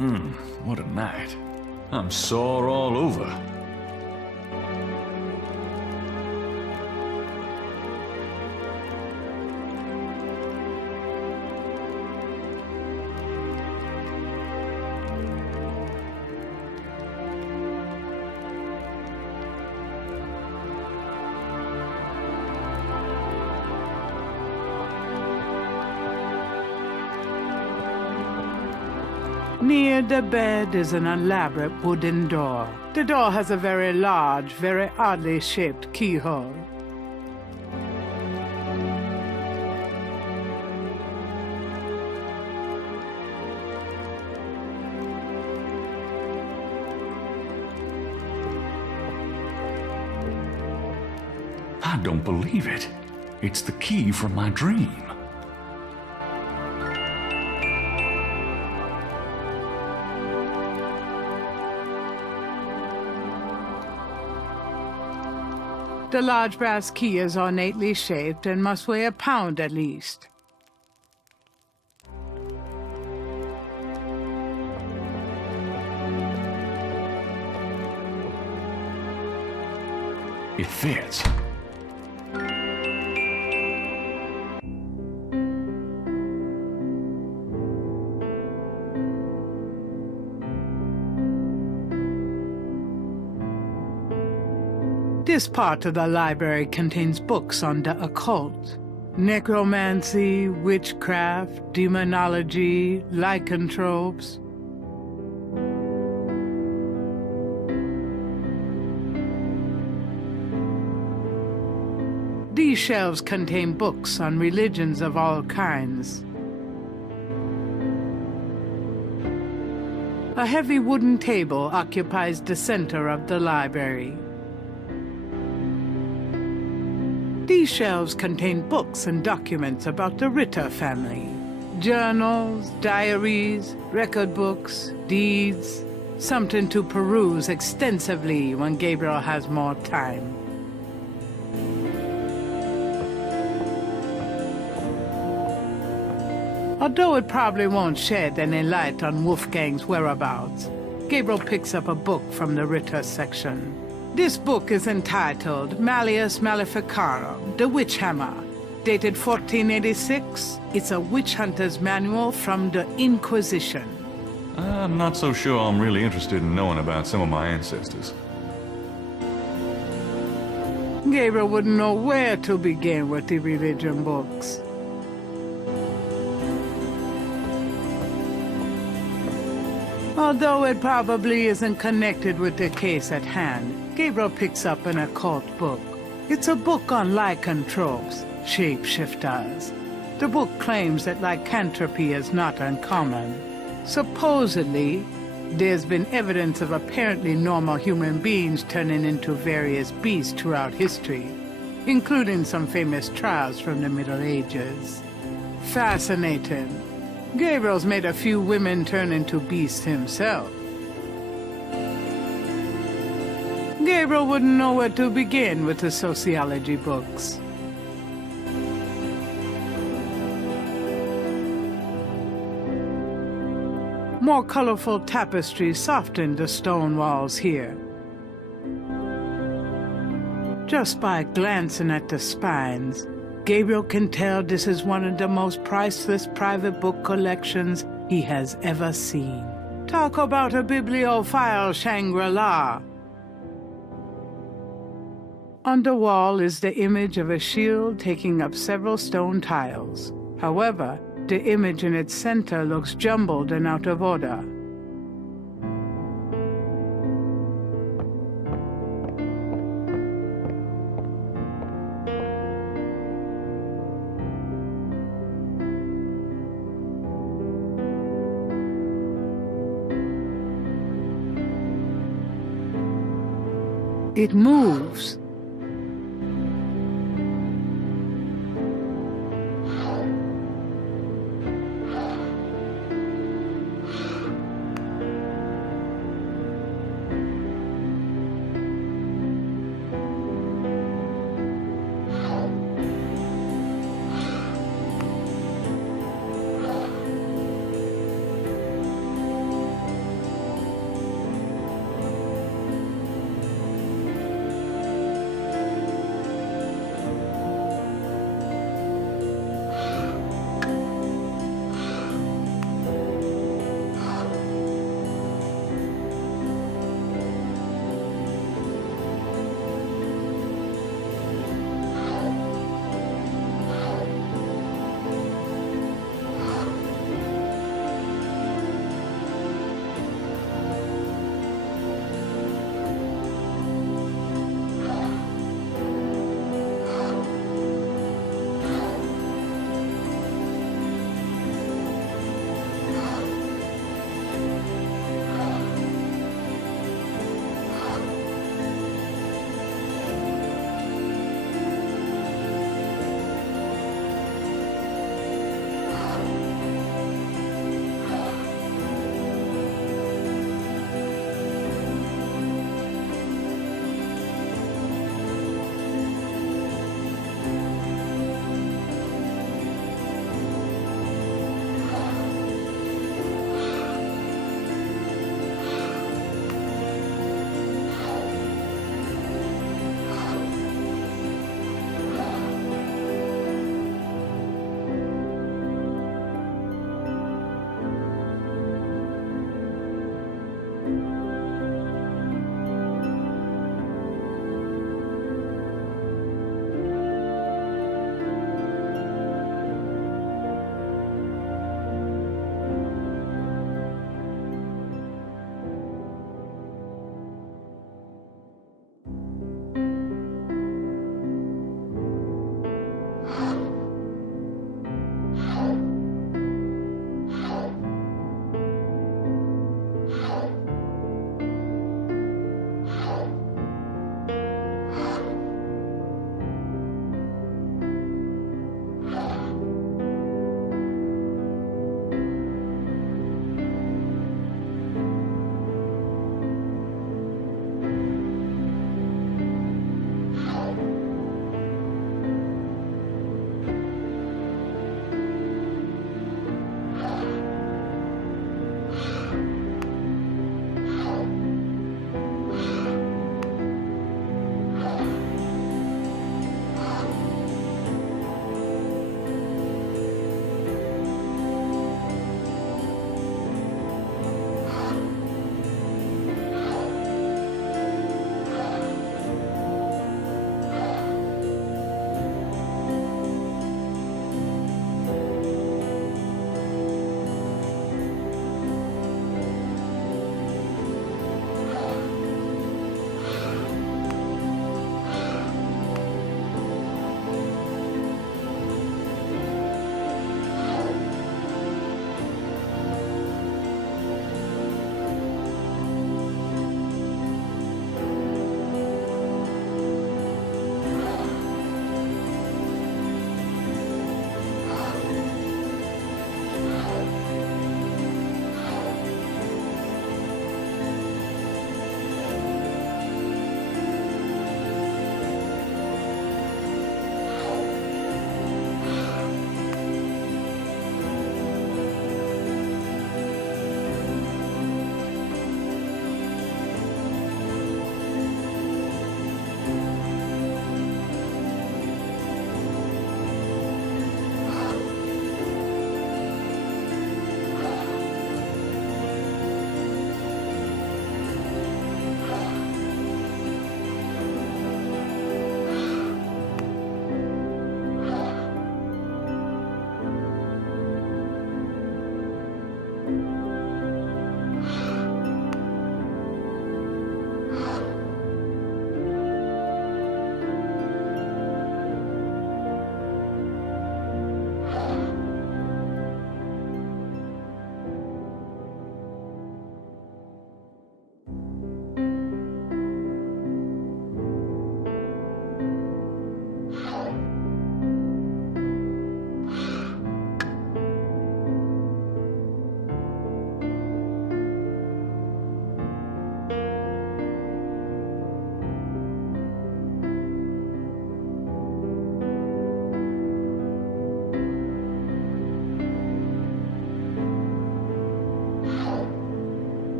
What a night. I'm sore all over. Near the bed is an elaborate wooden door. The door has a very large, very oddly shaped keyhole. I don't believe it. It's the key from my dream. The large brass key is ornately shaped and must weigh a pound at least. It fits. This part of the library contains books on the occult, necromancy, witchcraft, demonology, lycanthropes. These shelves contain books on religions of all kinds. A heavy wooden table occupies the center of the library. These shelves contain books and documents about the Ritter family. Journals, diaries, record books, deeds, something to peruse extensively when Gabriel has more time. Although it probably won't shed any light on Wolfgang's whereabouts, Gabriel picks up a book from the Ritter section. This book is entitled Malleus Maleficarum, The Witch Hammer, dated 1486. It's a witch hunter's manual from the Inquisition. I'm not so sure I'm really interested in knowing about some of my ancestors. Gabriel wouldn't know where to begin with the religion books. Although it probably isn't connected with the case at hand, Gabriel picks up an occult book. It's a book on lycanthropes, shapeshifters. The book claims that lycanthropy is not uncommon. Supposedly, there's been evidence of apparently normal human beings turning into various beasts throughout history, including some famous trials from the Middle Ages. Fascinating. Gabriel's made a few women turn into beasts himself. Gabriel wouldn't know where to begin with the sociology books. More colorful tapestries soften the stone walls here. Just by glancing at the spines, Gabriel can tell this is one of the most priceless private book collections he has ever seen. Talk about a bibliophile Shangri-La. On the wall is the image of a shield taking up several stone tiles. However, the image in its center looks jumbled and out of order. It moves.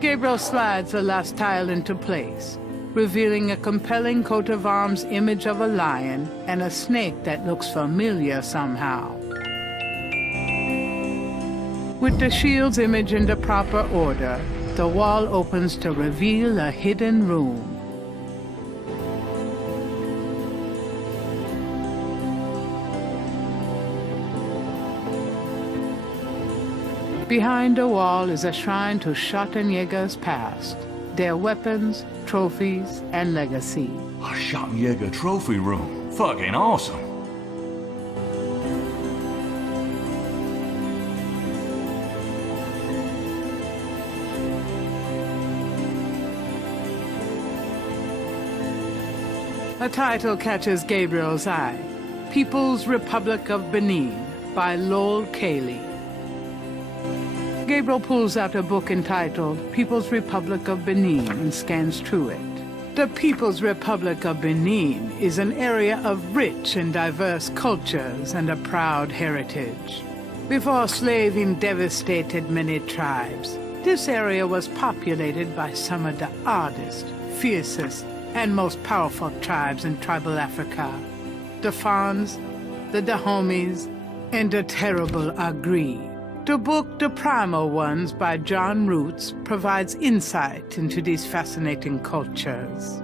Gabriel slides the last tile into place, revealing a compelling coat of arms image of a lion and a snake that looks familiar somehow. With the shield's image in the proper order, the wall opens to reveal a hidden room. Behind the wall is a shrine to Schottenjäger's past, their weapons, trophies, and legacy. A Schottenjäger trophy room. Fucking awesome. A title catches Gabriel's eye. People's Republic of Benin by Lowell Cayley. Gabriel pulls out a book entitled People's Republic of Benin and scans through it. The People's Republic of Benin is an area of rich and diverse cultures and a proud heritage. Before slaving devastated many tribes, this area was populated by some of the oddest, fiercest, and most powerful tribes in tribal Africa. The Fons, the Dahomies, and the terrible Agri. The book The Primal Ones by John Roots provides insight into these fascinating cultures.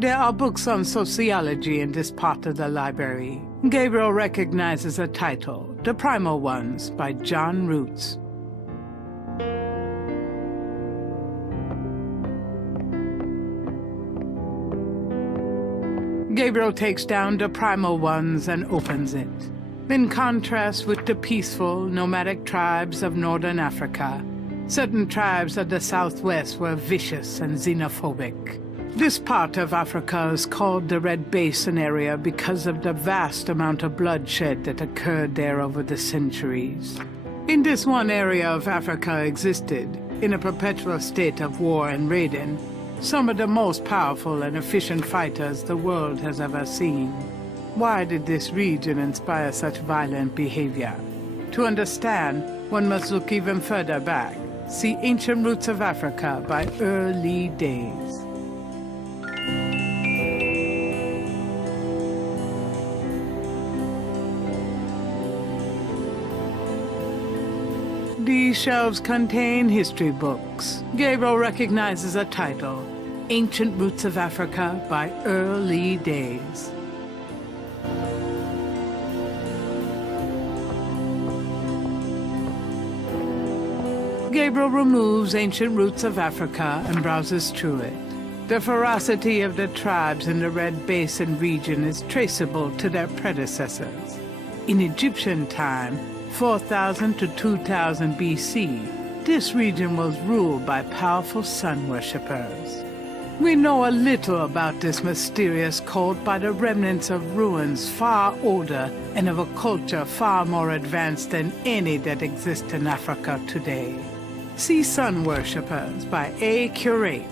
There are books on sociology in this part of the library. Gabriel recognizes a title, The Primal Ones by John Roots. Gabriel takes down The Primal Ones and opens it. In contrast with the peaceful, nomadic tribes of northern Africa, certain tribes of the southwest were vicious and xenophobic. This part of Africa is called the Red Basin area because of the vast amount of bloodshed that occurred there over the centuries. In this one area of Africa existed, in a perpetual state of war and raiding, some of the most powerful and efficient fighters the world has ever seen. Why did this region inspire such violent behavior? To understand, one must look even further back. See Ancient Roots of Africa by Early Days. These shelves contain history books. Gabriel recognizes a title, Ancient Roots of Africa by Early Days. Gabriel removes Ancient Roots of Africa and browses through it. The ferocity of the tribes in the Red Basin region is traceable to their predecessors. In Egyptian time, 4000 to 2000 BC, this region was ruled by powerful sun worshippers. We know a little about this mysterious cult by the remnants of ruins far older and of a culture far more advanced than any that exists in Africa today. See Sun Worshippers by A. Curate.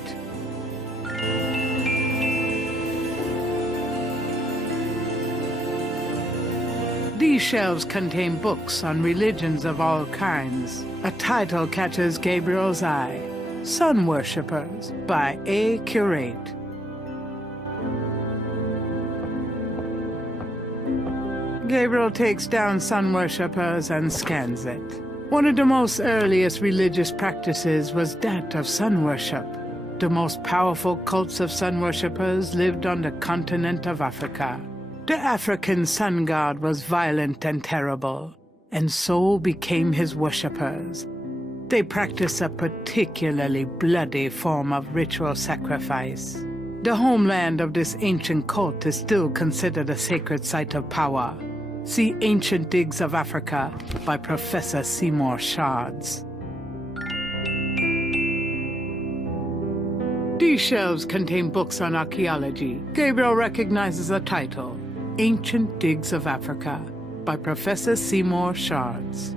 These shelves contain books on religions of all kinds. A title catches Gabriel's eye, Sun Worshippers by A. Curate. Gabriel takes down Sun Worshippers and scans it. One of the most earliest religious practices was that of sun worship. The most powerful cults of sun worshippers lived on the continent of Africa. The African sun god was violent and terrible, and so became his worshippers. They practiced a particularly bloody form of ritual sacrifice. The homeland of this ancient cult is still considered a sacred site of power. See Ancient Digs of Africa by Professor Seymour Shards. These shelves contain books on archaeology. Gabriel recognizes a title, Ancient Digs of Africa. by Professor Seymour Shards.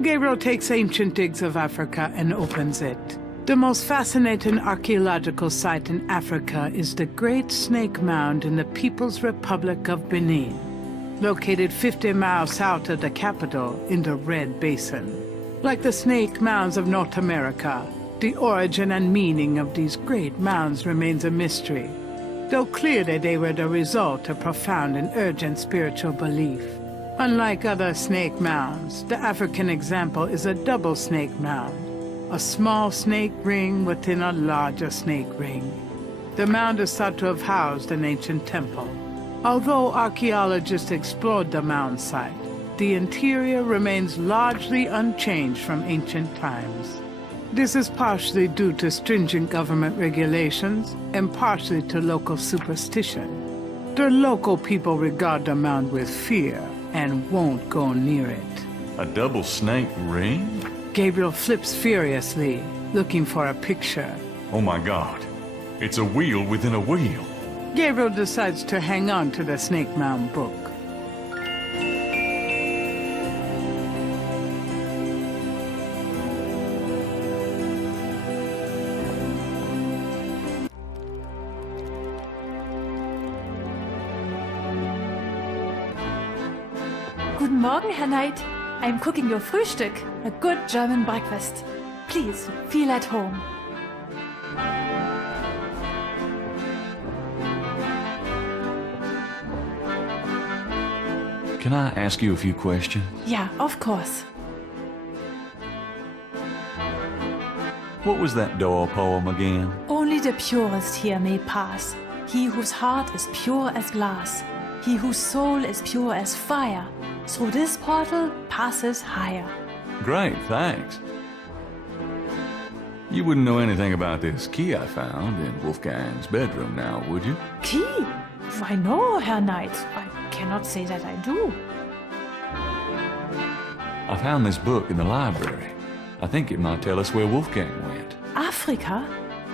Gabriel takes ancient digs of Africa and opens it. The most fascinating archaeological site in Africa is the Great Snake Mound in the People's Republic of Benin, located 50 miles south of the capital in the Red Basin. Like the snake mounds of North America, the origin and meaning of these great mounds remains a mystery, though clearly they were the result of profound and urgent spiritual belief. Unlike other snake mounds, the African example is a double snake mound, a small snake ring within a larger snake ring. The mound is thought to have housed an ancient temple. Although archaeologists explored the mound site, the interior remains largely unchanged from ancient times. This is partially due to stringent government regulations and partially to local superstition. The local people regard the mound with fear and won't go near it. A double snake ring? Gabriel flips furiously, looking for a picture. Oh my God. It's a wheel within a wheel. Gabriel decides to hang on to the Snake Mound book. Guten Morgen, Herr Knight. I'm cooking your Frühstück, a good German breakfast. Please, feel at home. Can I ask you a few questions? Yeah, of course. What was that Dorn poem again? Only the purest here may pass. He whose heart is pure as glass. He whose soul is pure as fire. Through this portal passes higher. Great, thanks. You wouldn't know anything about this key I found in Wolfgang's bedroom now, would you? Key? Why no, Herr Knight. I cannot say that I do. I found this book in the library. I think it might tell us where Wolfgang went. Africa?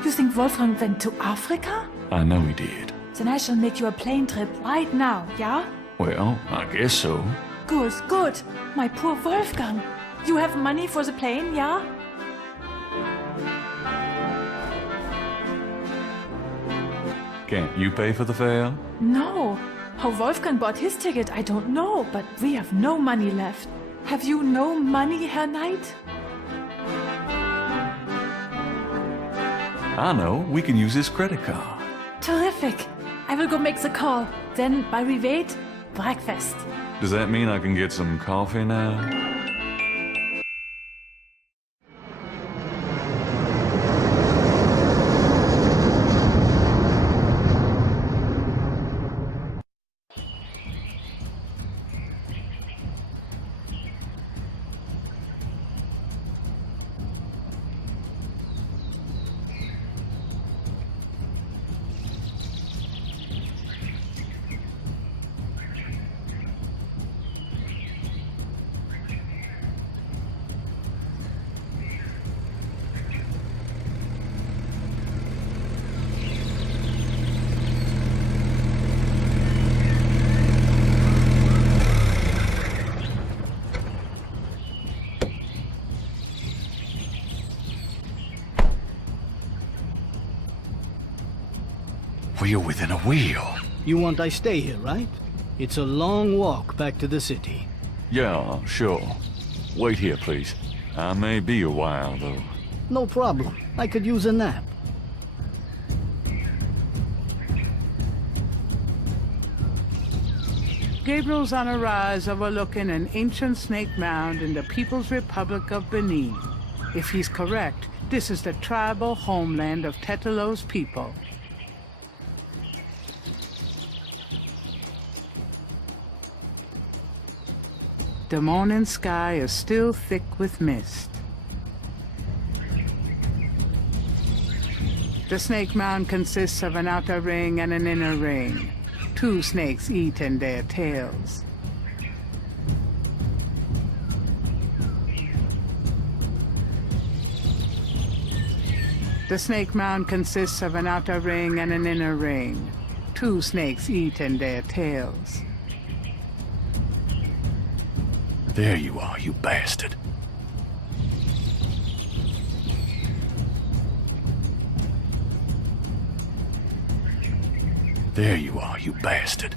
You think Wolfgang went to Africa? I know he did. Then I shall make you a plane trip right now, yeah? Well, I guess so. Good, good. My poor Wolfgang. You have money for the plane, yeah? Can't you pay for the fare? No. How Wolfgang bought his ticket, I don't know, but we have no money left. Have you no money, Herr Knight? I know. We can use his credit card. Terrific. I will go make the call. Then, while we wait, breakfast. Does that mean I can get some coffee now? Wheel within a wheel. You want I stay here, right? It's a long walk back to the city. Yeah, sure. Wait here, please. I may be a while, though. No problem. I could use a nap. Gabriel's on a rise overlooking an ancient snake mound in the People's Republic of Benin. If he's correct, this is the tribal homeland of Tetelo's people. The morning sky is still thick with mist. The snake mound consists of an outer ring and an inner ring. Two snakes eat in their tails. The snake mound consists of an outer ring and an inner ring. two snakes eating their tails. There you are, you bastard. There you are, you bastard.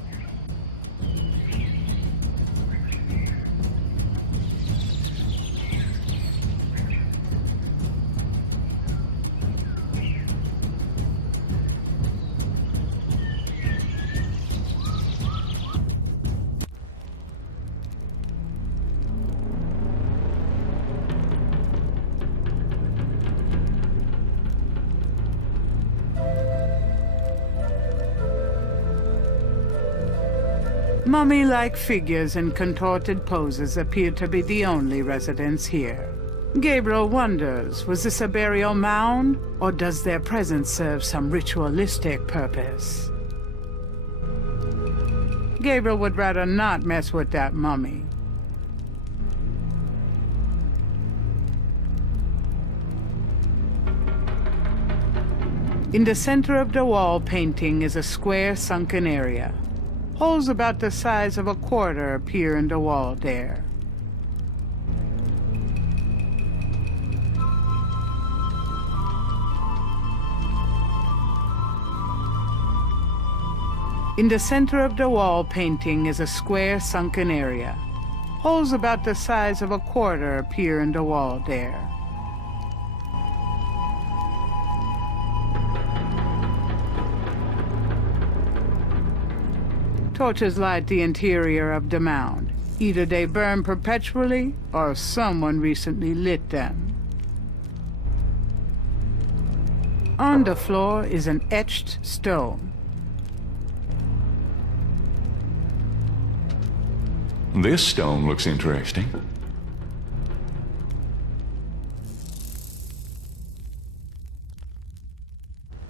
Mummy-like figures in contorted poses appear to be the only residents here. Gabriel wonders, was this a burial mound, or does their presence serve some ritualistic purpose? Gabriel would rather not mess with that mummy. In the center of the wall painting is a square sunken area. Holes about the size of a quarter appear in the wall there. In the center of the wall painting is a square sunken area. Holes about the size of a quarter appear in the wall there. Torches light the interior of the mound. Either they burn perpetually, or someone recently lit them. On the floor is an etched stone. This stone looks interesting.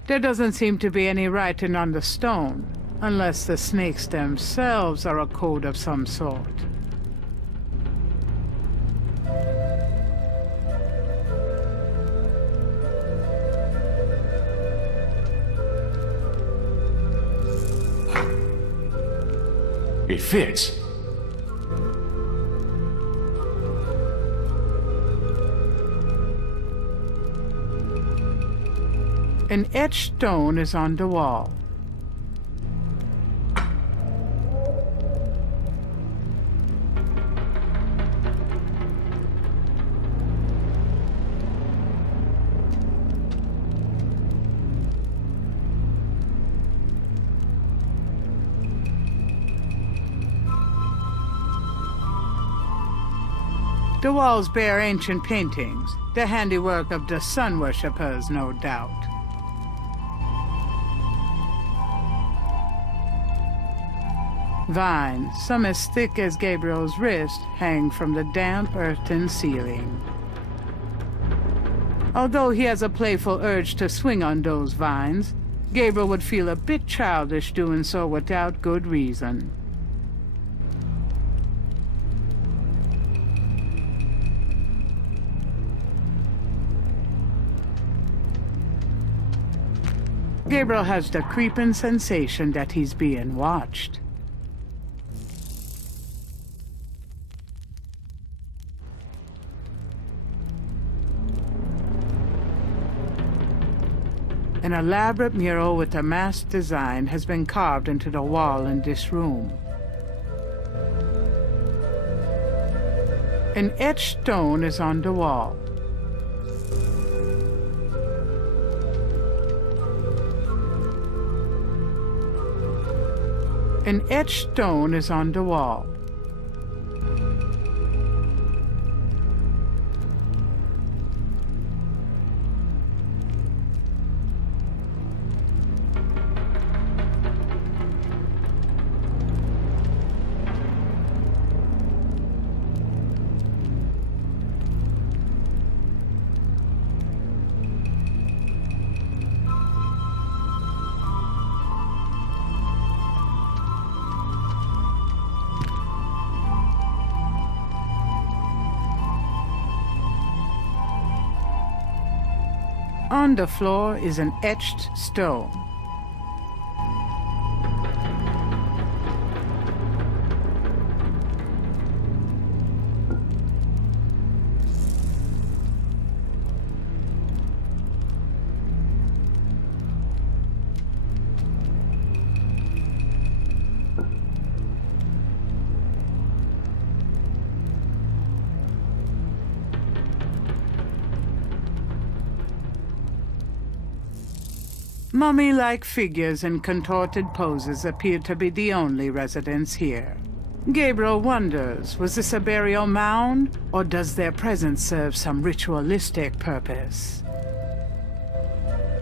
There doesn't seem to be any writing on the stone, unless the snakes themselves are a code of some sort. It fits. An etched stone is on the wall. The walls bear ancient paintings, the handiwork of the sun worshippers, no doubt. Vines, some as thick as Gabriel's wrist, hang from the damp earthen ceiling. Although he has a playful urge to swing on those vines, Gabriel would feel a bit childish doing so without good reason. Gabriel has the creeping sensation that he's being watched. An elaborate mural with a masked design has been carved into the wall in this room. An etched stone is on the wall. An etched stone is on the wall. On the floor is an etched stone. Mummy-like figures in contorted poses appear to be the only residents here. Gabriel wonders, was this a burial mound, or does their presence serve some ritualistic purpose?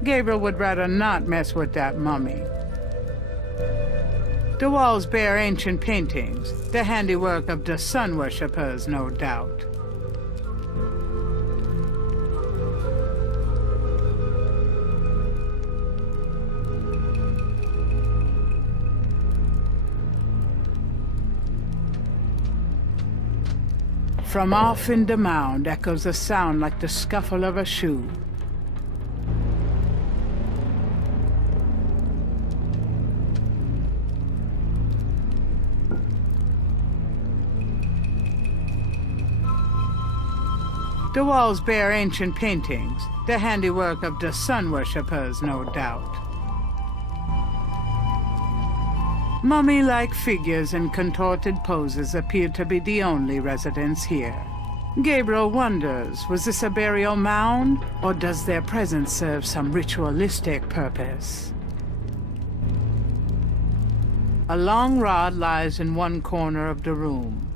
Gabriel would rather not mess with that mummy. The walls bear ancient paintings, the handiwork of the sun worshippers, no doubt. From off in the mound echoes a sound like the scuffle of a shoe. The walls bear ancient paintings, the handiwork of the sun worshippers, no doubt. Mummy-like figures in contorted poses appear to be the only residents here. Gabriel wonders, was this a burial mound, or does their presence serve some ritualistic purpose? A long rod lies in one corner of the room.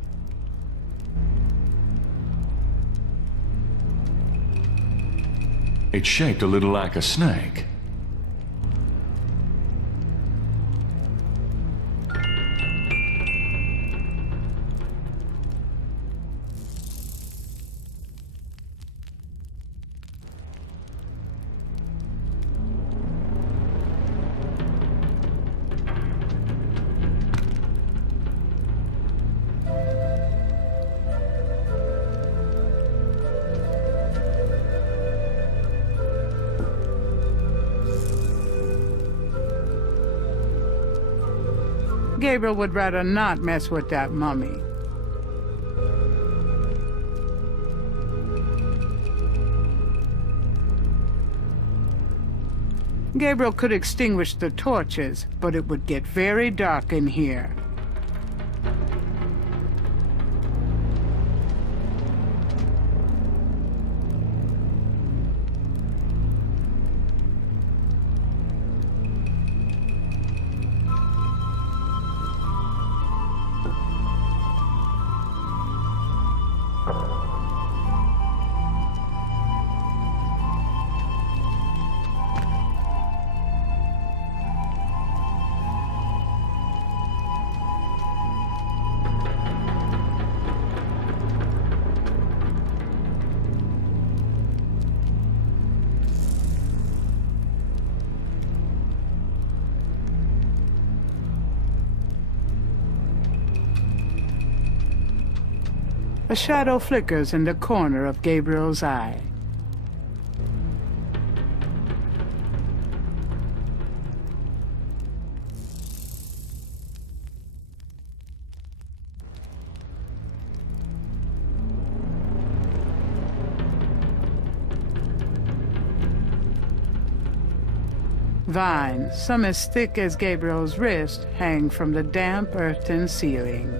It's shaped a little like a snake. Gabriel would rather not mess with that mummy. Gabriel could extinguish the torches, but it would get very dark in here. A shadow flickers in the corner of Gabriel's eye. Vines, some as thick as Gabriel's wrist, hang from the damp earthen ceiling.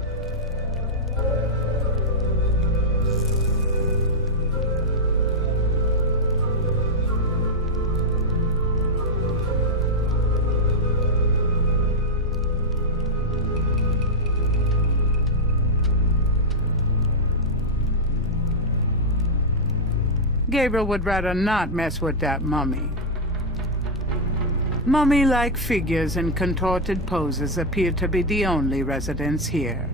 Gabriel would rather not mess with that mummy. Mummy-like figures in contorted poses appear to be the only residents here.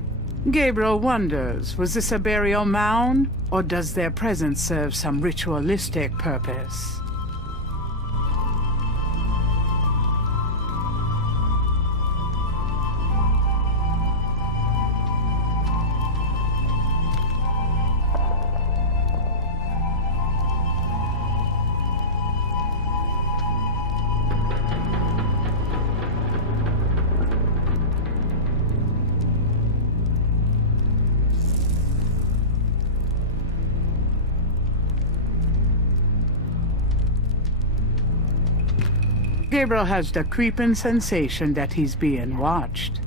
Gabriel wonders, was this a burial mound, or does their presence serve some ritualistic purpose? Gabriel has the creeping sensation that he's being watched.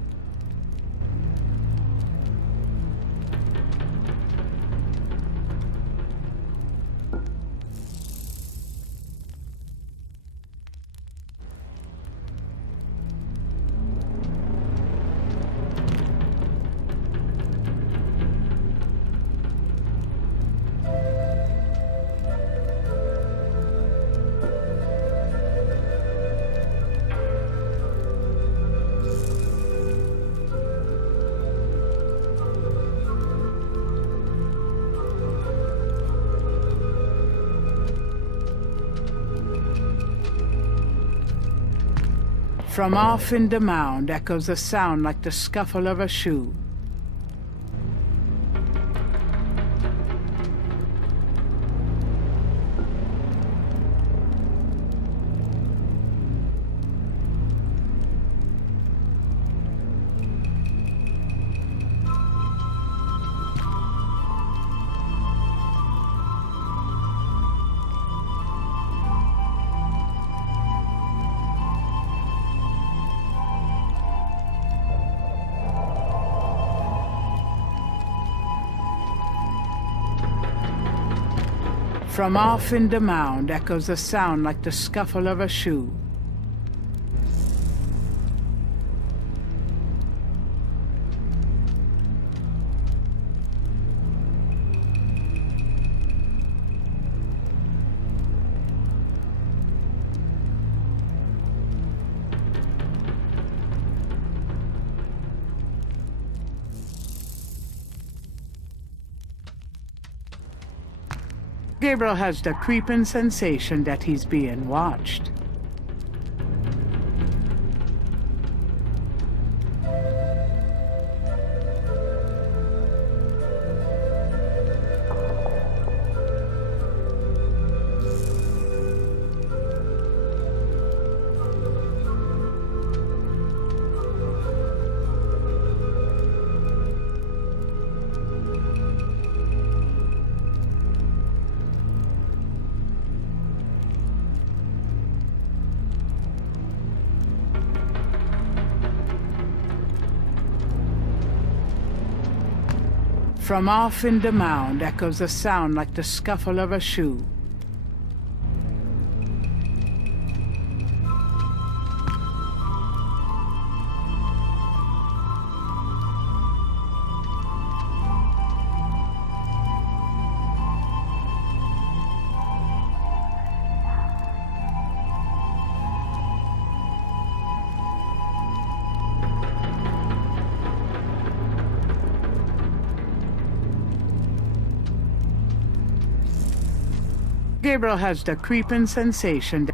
From off in the mound echoes a sound like the scuffle of a shoe. From off in the mound echoes a sound like the scuffle of a shoe. Gabriel has the creeping sensation that he's being watched. From off in the mound echoes a sound like the scuffle of a shoe. Gabriel has the creeping sensation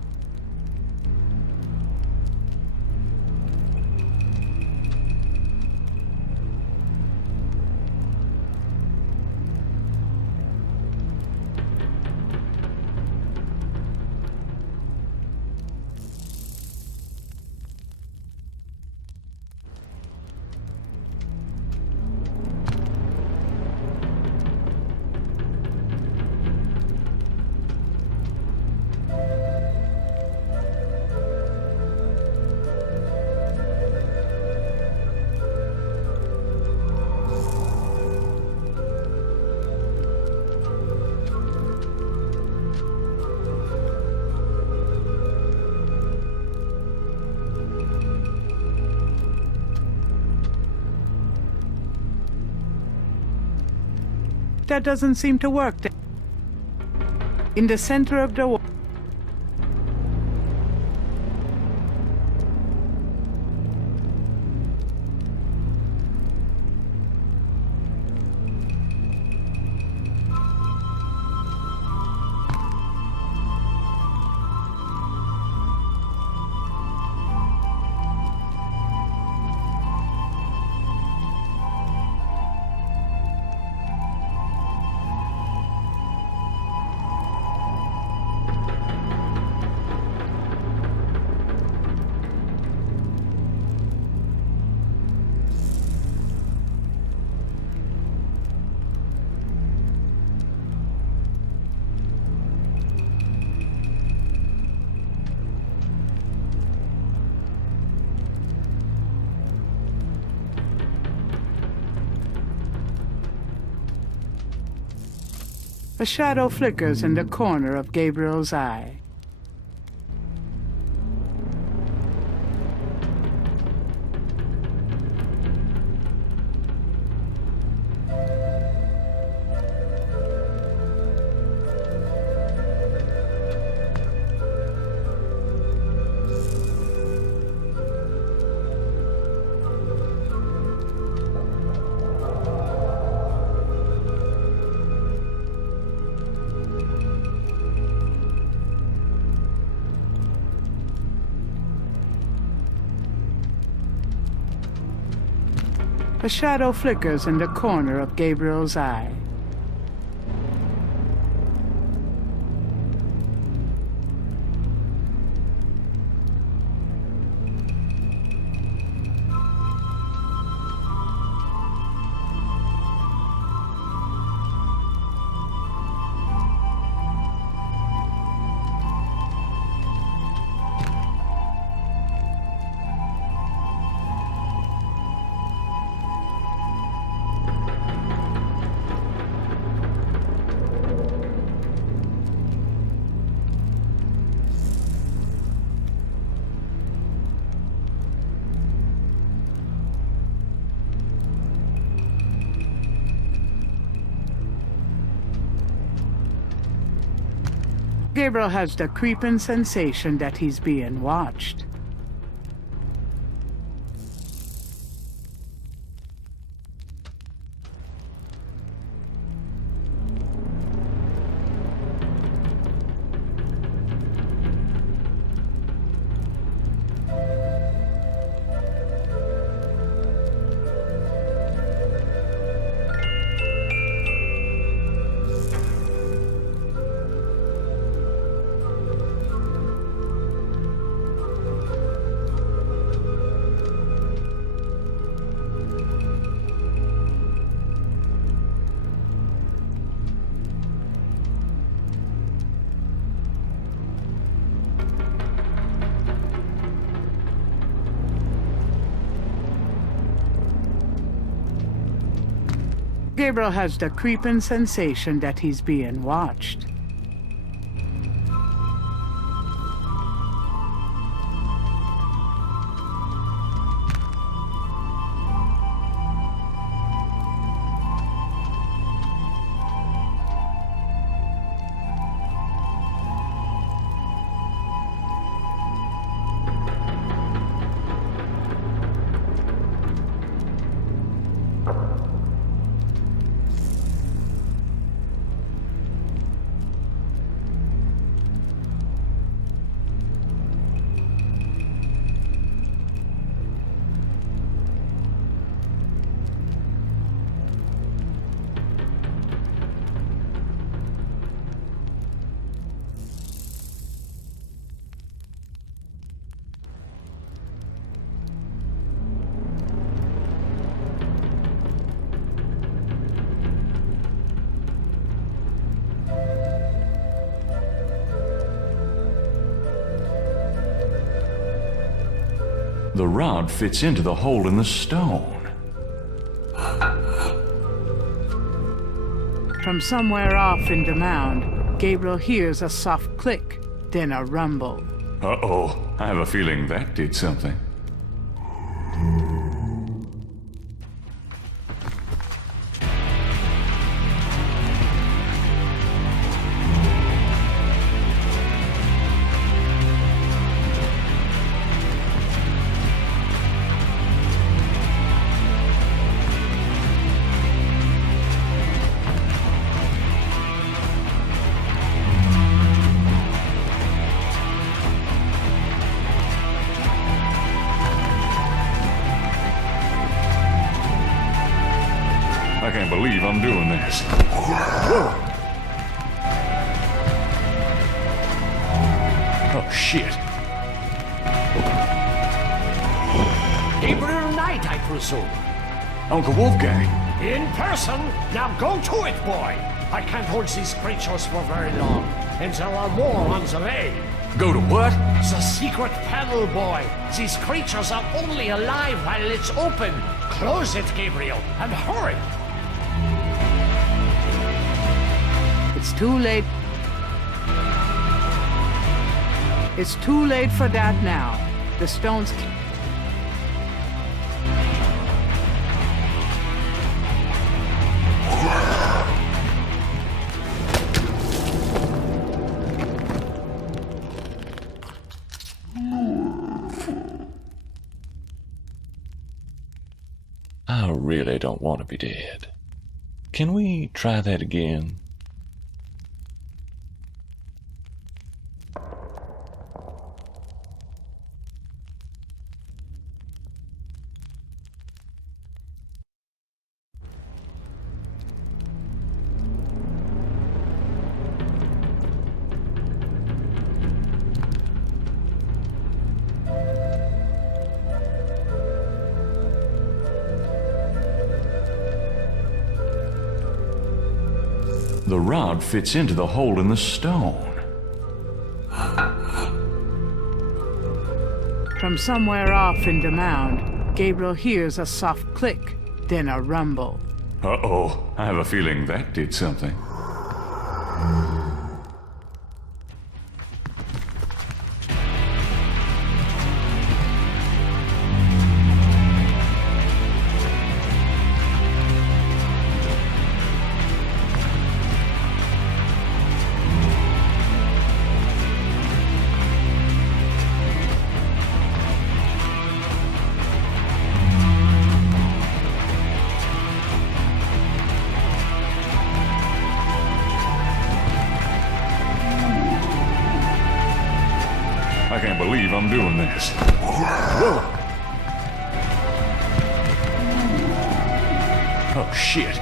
that doesn't seem to work. In the center of the wall. A shadow flickers in the corner of Gabriel's eye. A shadow flickers in the corner of Gabriel's eye. Gabriel has the creeping sensation that he's being watched. Gabriel has the creeping sensation that he's being watched. The rod fits into the hole in the stone. From somewhere off in the mound, Gabriel hears a soft click, then a rumble. Uh-oh, I have a feeling that did something. I can't believe I'm doing this. Oh, shit. Gabriel Knight, I presume. Uncle Wolfgang. In person? Now go to it, boy! I can't hold these creatures for very long, and there are more on the way. Go to what? The secret panel, boy! These creatures are only alive while it's open! Close it, Gabriel, and hurry! It's too late. It's too late for that now. The stones... I really don't want to be dead. Can we try that again? The rod fits into the hole in the stone. From somewhere off in the mound, Gabriel hears a soft click, then a rumble. Uh-oh, I have a feeling that did something. I can't believe I'm doing this. Whoa! Oh, shit.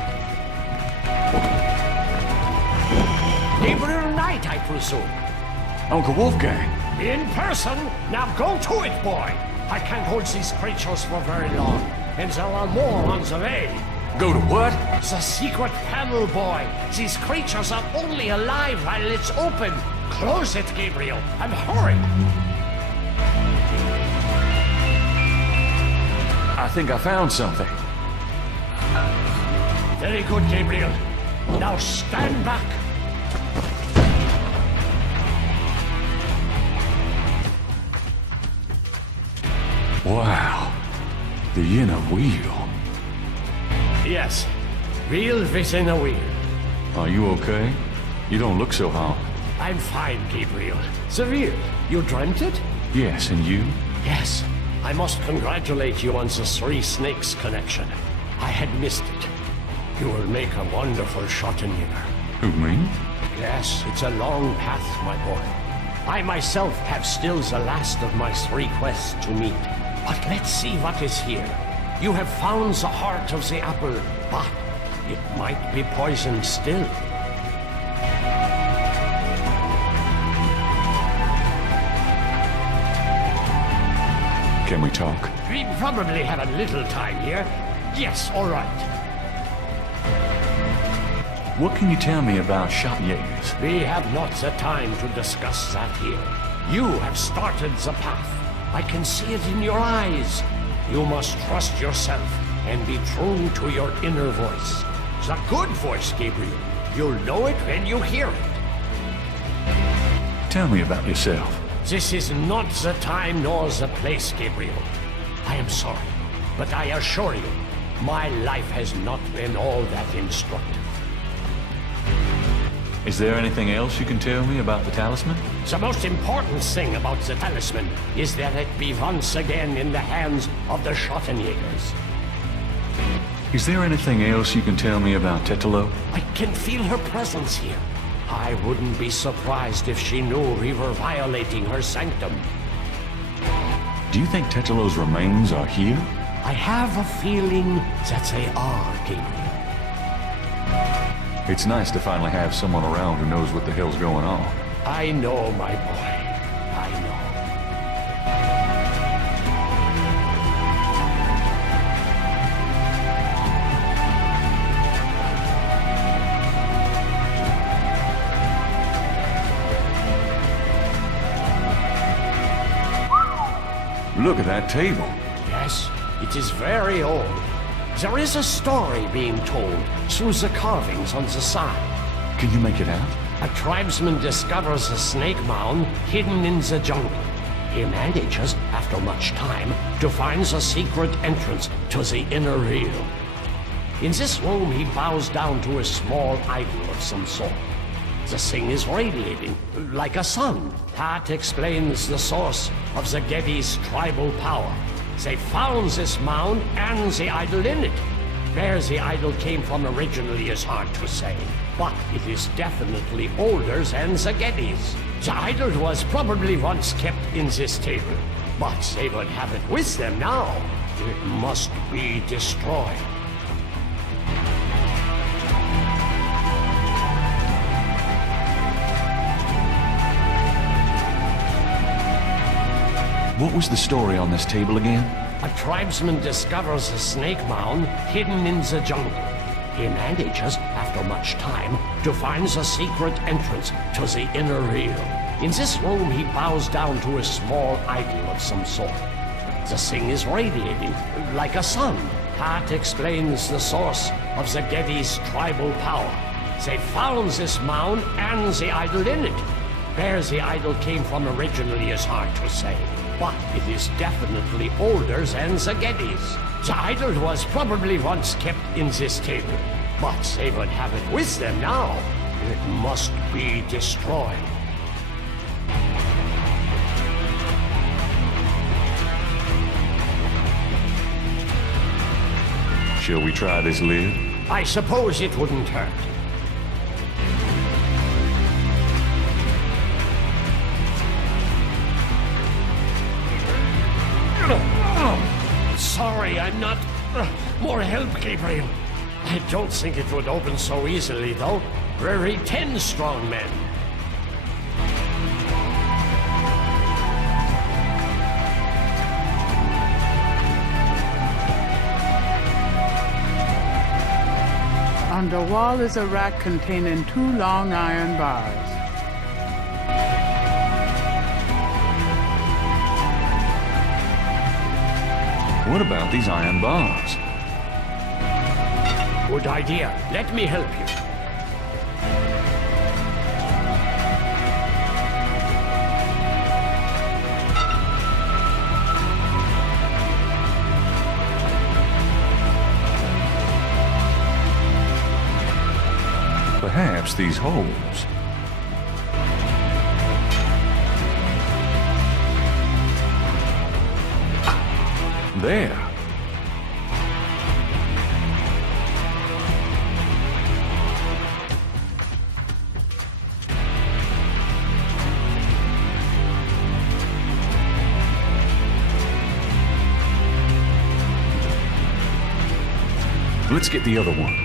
Gabriel Knight, I presume. Uncle Wolfgang. In person? Now go to it, boy! I can't hold these creatures for very long, and there are more on the way. Go to what? The secret panel, boy! These creatures are only alive while it's open! Close it, Gabriel, and hurry! I think I found something. Very good, Gabriel. Now stand back. Wow. The inner wheel. Yes, wheel within a wheel. Are you okay? You don't look so hot. I'm fine, Gabriel. The wheel, you dreamt it? Yes, and you? Yes. I must congratulate you on the Three Snakes connection. I had missed it. You will make a wonderful Schottenjäger. Who, me? Yes, it's a long path, my boy. I myself have still the last of my 3 quests to meet. But let's see what is here. You have found the heart of the apple, but it might be poisoned still. Can we talk? We probably have a little time here. Yes, all right. What can you tell me about Schottenjägers? We have not the time to discuss that here. You have started the path. I can see it in your eyes. You must trust yourself and be true to your inner voice. The good voice, Gabriel. You'll know it when you hear it. Tell me about yourself. This is not the time nor the place, Gabriel. I am sorry, but I assure you, my life has not been all that instructive. Is there anything else you can tell me about the talisman? The most important thing about the talisman is that it be once again in the hands of the Schottenjägers. Is there anything else you can tell me about Tetelo? I can feel her presence here. I wouldn't be surprised if she knew we were violating her sanctum. Do you think Tetelo's remains are here? I have a feeling that they are, Gabriel. It's nice to finally have someone around who knows what the hell's going on. I know, my boy. I know. Look at that table. Yes, it is very old. There is a story being told through the carvings on the side. Can you make it out? A tribesman discovers a snake mound hidden in the jungle. He manages, after much time, to find the secret entrance to the inner wheel. In this room, he bows down to a small idol of some sort. The thing is radiating, like a sun. That explains the source of the Geddes' tribal power. They found this mound and the idol in it. Where the idol came from originally is hard to say, but it is definitely older than the Geddes. The idol was probably once kept in this table, but they would have it with them now. It must be destroyed. What was the story on this table again? A tribesman discovers a snake mound hidden in the jungle. He manages, after much time, to find the secret entrance to the inner real. In this room, he bows down to a small idol of some sort. The thing is radiating, like a sun. That explains the source of the Geddes' tribal power. They found this mound and the idol in it. Where the idol came from originally is hard to say, but it is definitely older than the Geddes. The idol was probably once kept in this table, but they would have it with them now. It must be destroyed. Shall we try this lid? I suppose it wouldn't hurt. Sorry, I'm not... more help, Gabriel. I don't think it would open so easily, though. We're 10 strong men. On the wall is a rack containing 2 long iron bars. What about these iron bars? Good idea. Let me help you. Perhaps these holes. There. Let's get the other one.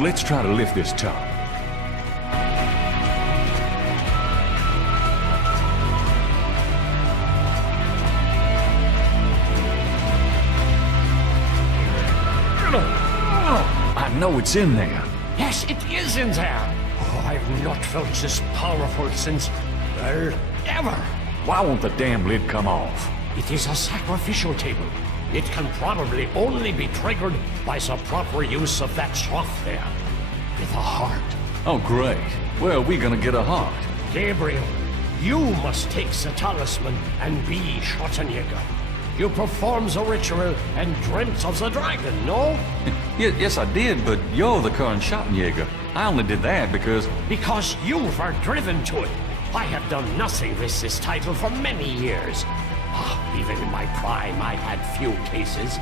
Let's try to lift this top. I know it's in there. Yes, it is in there. Oh, I've not felt this powerful since, well, ever. Why won't the damn lid come off? It is a sacrificial table. It can probably only be triggered by the proper use of that trough there. With a heart. Oh, great. Well, we're gonna get a heart. Gabriel, you must take the talisman and be Schottenjäger. You performed the ritual and dreamt of the dragon, no? Yes, I did, but you're the current Schottenjäger. I only did that because... Because you were driven to it. I have done nothing with this title for many years. Even in my prime, I had few cases.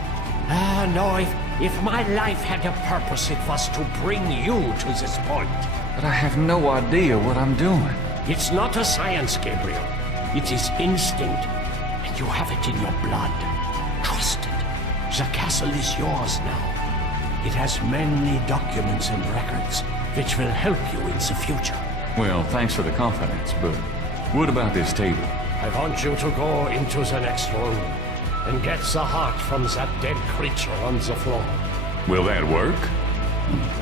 No, if my life had a purpose, it was to bring you to this point. But I have no idea what I'm doing. It's not a science, Gabriel. It is instinct, and you have it in your blood. Trust it. The castle is yours now. It has many documents and records, which will help you in the future. Well, thanks for the confidence, but what about this table? I want you to go into the next room and get the heart from that dead creature on the floor. Will that work?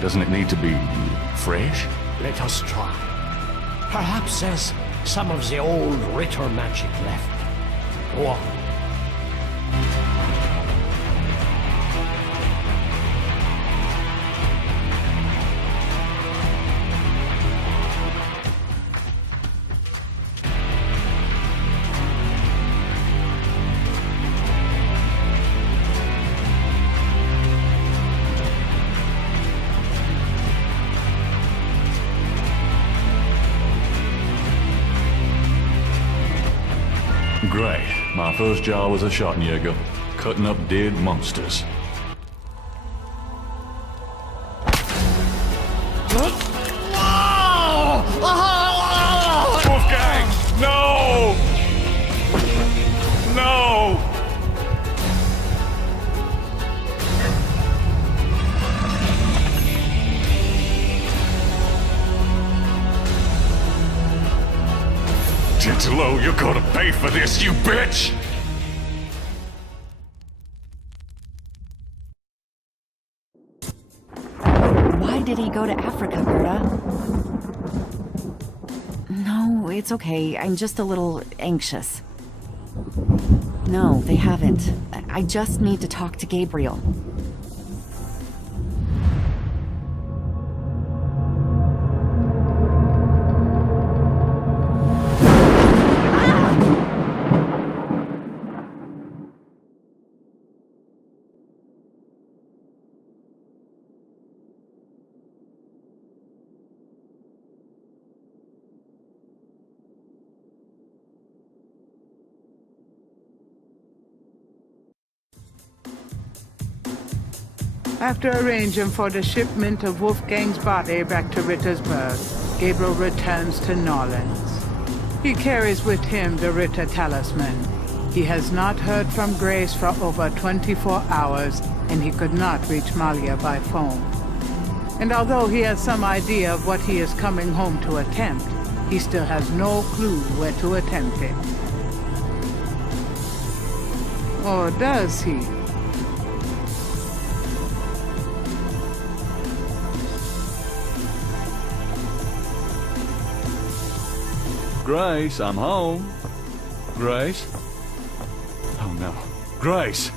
Doesn't it need to be fresh? Let us try. Perhaps there's some of the old Ritter magic left. Go on. Great. My first job was a Schottenjäger, cutting up dead monsters. Wolfgang! No! No! Gentilo, you're gonna pay for this, you bitch! Why did he go to Africa, Gerda? No, it's okay. I'm just a little anxious. No, they haven't. I just need to talk to Gabriel. After arranging for the shipment of Wolfgang's body back to Rittersburg, Gabriel returns to Nolens. He carries with him the Ritter talisman. He has not heard from Grace for over 24 hours, and he could not reach Malia by phone. And although he has some idea of what he is coming home to attempt, he still has no clue where to attempt it. Or does he? Grace, I'm home. Grace? Oh no. Grace!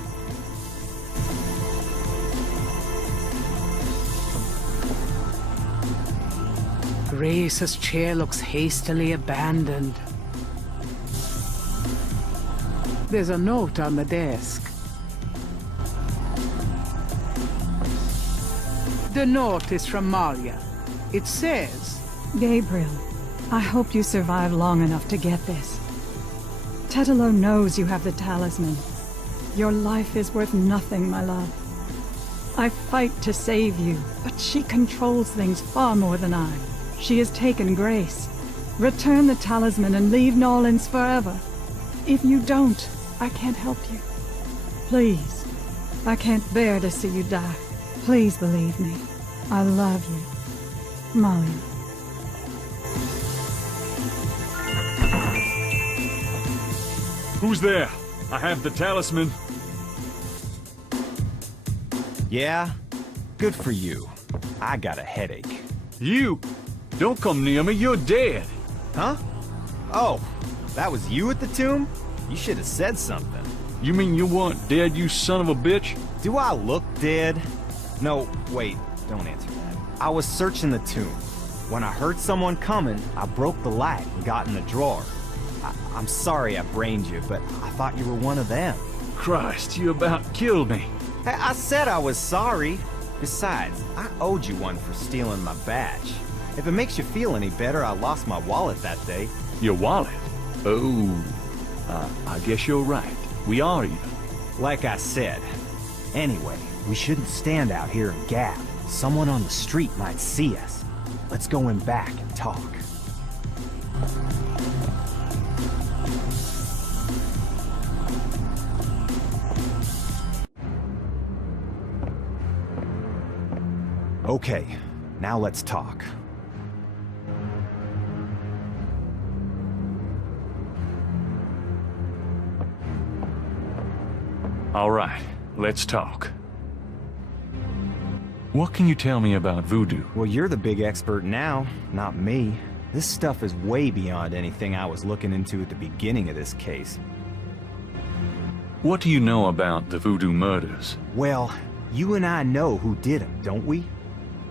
Grace's chair looks hastily abandoned. There's a note on the desk. The note is from Malia. It says, Gabriel, I hope you survive long enough to get this. Tetelo knows you have the talisman. Your life is worth nothing, my love. I fight to save you, but she controls things far more than I. She has taken Grace. Return the talisman and leave Nolens forever. If you don't, I can't help you. Please. I can't bear to see you die. Please believe me. I love you. Malia. Who's there? I have the talisman. Yeah? Good for you. I got a headache. You? Don't come near me, you're dead. Huh? Oh, that was you at the tomb? You should have said something. You mean you weren't dead, you son of a bitch? Do I look dead? No, wait, don't answer that. I was searching the tomb. When I heard someone coming, I broke the light and got in the drawer. I'm sorry I brained you, but I thought you were one of them. Christ, you about killed me. Hey, I said I was sorry. Besides, I owed you one for stealing my badge. If it makes you feel any better, I lost my wallet that day. Your wallet? Oh, I guess you're right. We are even. Like I said. Anyway, we shouldn't stand out here and gab. Someone on the street might see us. Let's go in back and talk. Okay, now let's talk. All right, let's talk. What can you tell me about voodoo? Well, you're the big expert now, not me. This stuff is way beyond anything I was looking into at the beginning of this case. What do you know about the voodoo murders? Well, you and I know who did them, don't we?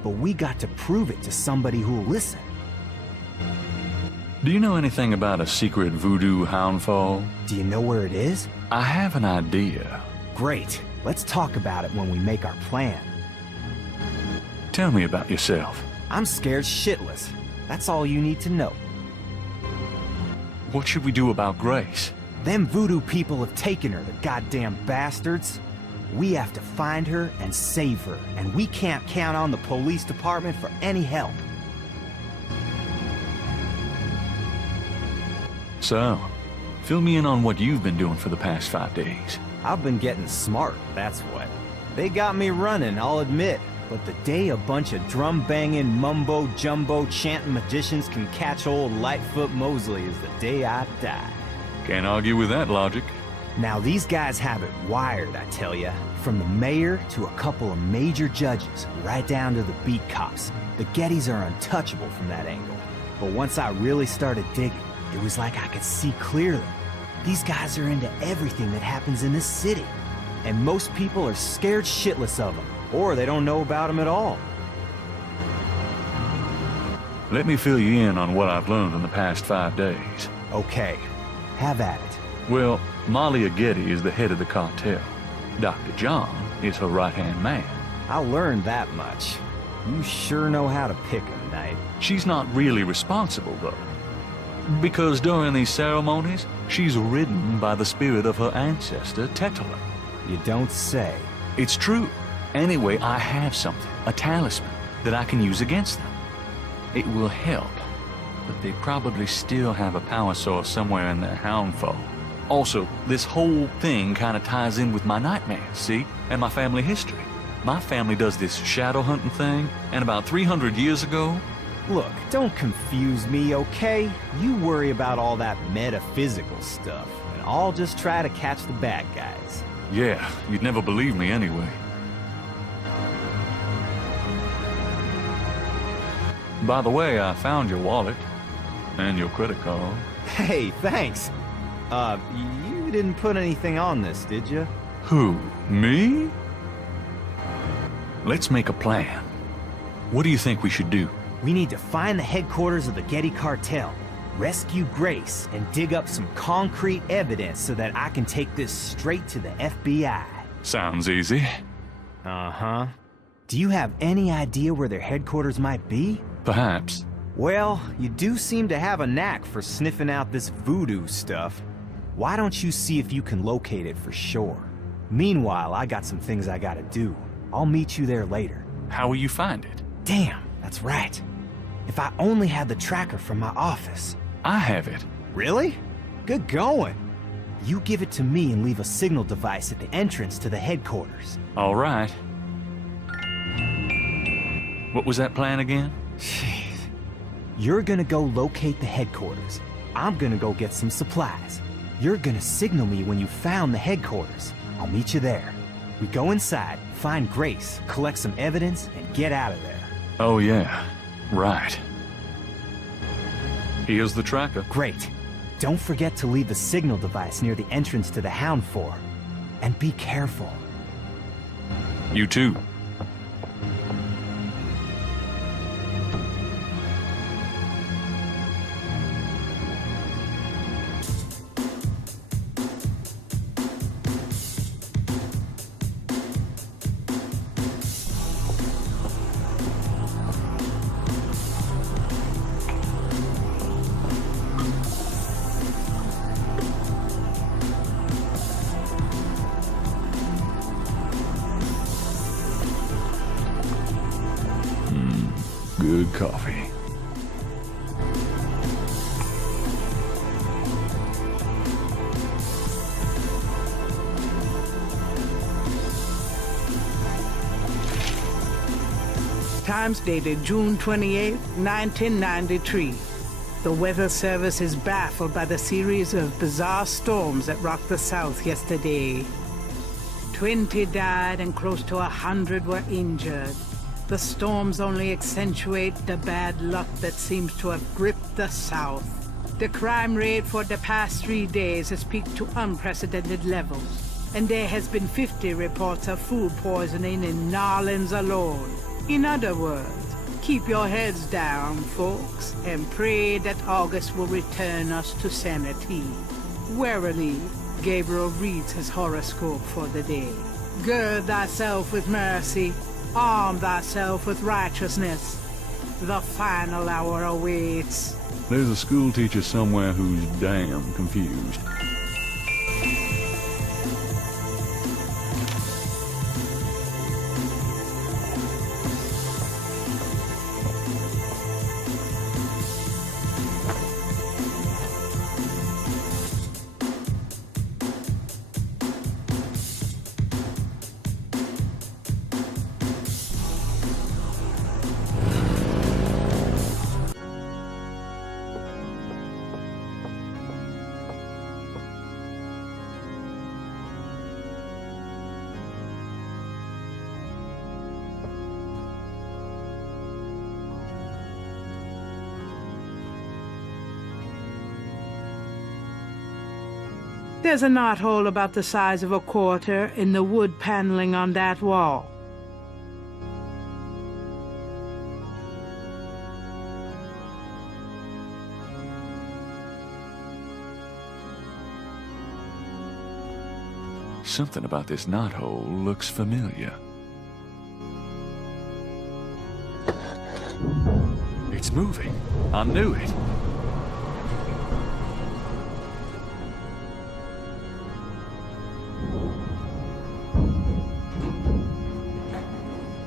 But we got to prove it to somebody who'll listen. Do you know anything about a secret voodoo houndfall? Do you know where it is? I have an idea. Great. Let's talk about it when we make our plan. Tell me about yourself. I'm scared shitless. That's all you need to know. What should we do about Grace? Them voodoo people have taken her, the goddamn bastards. We have to find her and save her, and we can't count on the police department for any help. So, fill me in on what you've been doing for the past 5 days. I've been getting smart, that's what. They got me running, I'll admit. But the day a bunch of drum-banging, mumbo-jumbo chanting magicians can catch old Lightfoot Mosley is the day I die. Can't argue with that logic. Now these guys have it wired, I tell ya. From the mayor to a couple of major judges, right down to the beat cops. The Gettys are untouchable from that angle. But once I really started digging, it was like I could see clearly. These guys are into everything that happens in this city. And most people are scared shitless of them. Or they don't know about him at all. Let me fill you in on what I've learned in the past 5 days. Okay, have at it. Well, Malia Getty is the head of the cartel. Dr. John is her right-hand man. I learned that much. You sure know how to pick 'em, Knight. She's not really responsible, though. Because during these ceremonies, she's ridden by the spirit of her ancestor, Tetela. You don't say. It's true. Anyway, I have something, a talisman, that I can use against them. It will help, but they probably still have a power source somewhere in their hound fold. Also, this whole thing kind of ties in with my nightmares, see? And my family history. My family does this shadow hunting thing, and about 300 years ago... Look, don't confuse me, okay? You worry about all that metaphysical stuff, and I'll just try to catch the bad guys. Yeah, you'd never believe me anyway. By the way, I found your wallet. And your credit card. Hey, thanks. You didn't put anything on this, did you? Who? Me? Let's make a plan. What do you think we should do? We need to find the headquarters of the Getty cartel, rescue Grace, and dig up some concrete evidence so that I can take this straight to the FBI. Sounds easy. Uh-huh. Do you have any idea where their headquarters might be? Perhaps. Well, you do seem to have a knack for sniffing out this voodoo stuff. Why don't you see if you can locate it for sure? Meanwhile, I got some things I gotta do. I'll meet you there later. How will you find it? Damn, that's right. If I only had the tracker from my office. I have it. Really? Good going. You give it to me and leave a signal device at the entrance to the headquarters. All right. What was that plan again? Jeez. You're gonna go locate the headquarters. I'm gonna go get some supplies. You're gonna signal me when you found the headquarters. I'll meet you there. We go inside, find Grace, collect some evidence, and get out of there. Oh yeah, right. Here's the tracker. Great. Don't forget to leave the signal device near the entrance to the Hound Fort. And be careful. You too. Good coffee. Times dated June 28, 1993. The Weather Service is baffled by the series of bizarre storms that rocked the South yesterday. 20 died and close to 100 were injured. The storms only accentuate the bad luck that seems to have gripped the South. The crime rate for the past 3 days has peaked to unprecedented levels, and there has been 50 reports of food poisoning in New Orleans alone. In other words, keep your heads down, folks, and pray that August will return us to sanity. Warily, Gabriel reads his horoscope for the day. Gird thyself with mercy, arm thyself with righteousness. The final hour awaits. There's a school teacher somewhere who's damn confused. There's a knothole about the size of a quarter in the wood paneling on that wall. Something about this knothole looks familiar. It's moving. I knew it.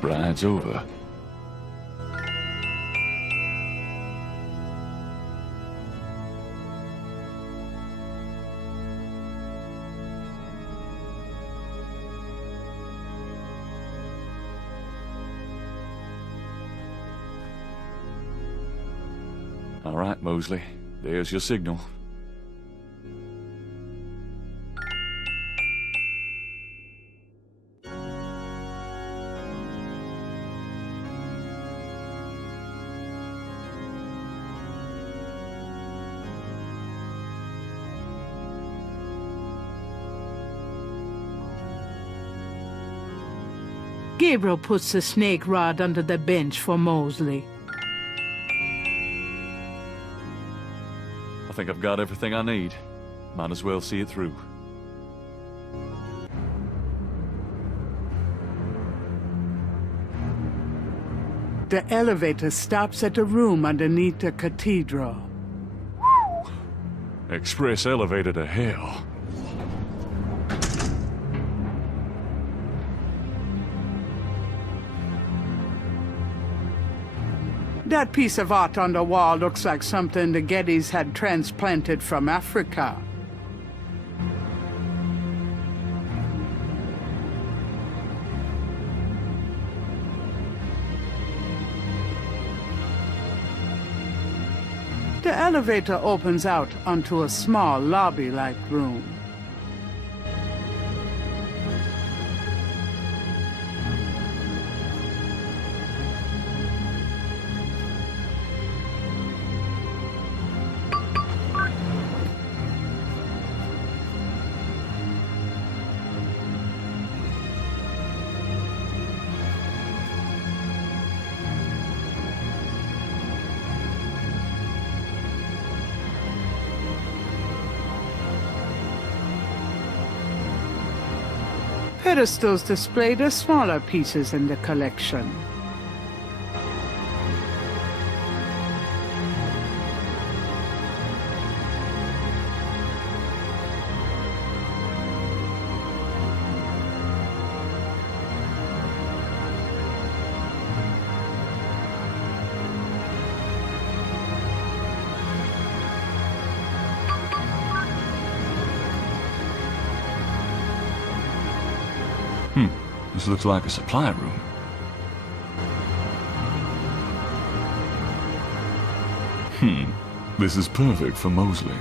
Ride's over. All right, Mosley. There's your signal. Gabriel puts the snake rod under the bench for Mosley. I think I've got everything I need. Might as well see it through. The elevator stops at a room underneath the cathedral. Express elevator to hell. That piece of art on the wall looks like something the Gettys had transplanted from Africa. The elevator opens out onto a small lobby-like room. Pedestals display the smaller pieces in the collection. This looks like a supply room. This is perfect for Mosley.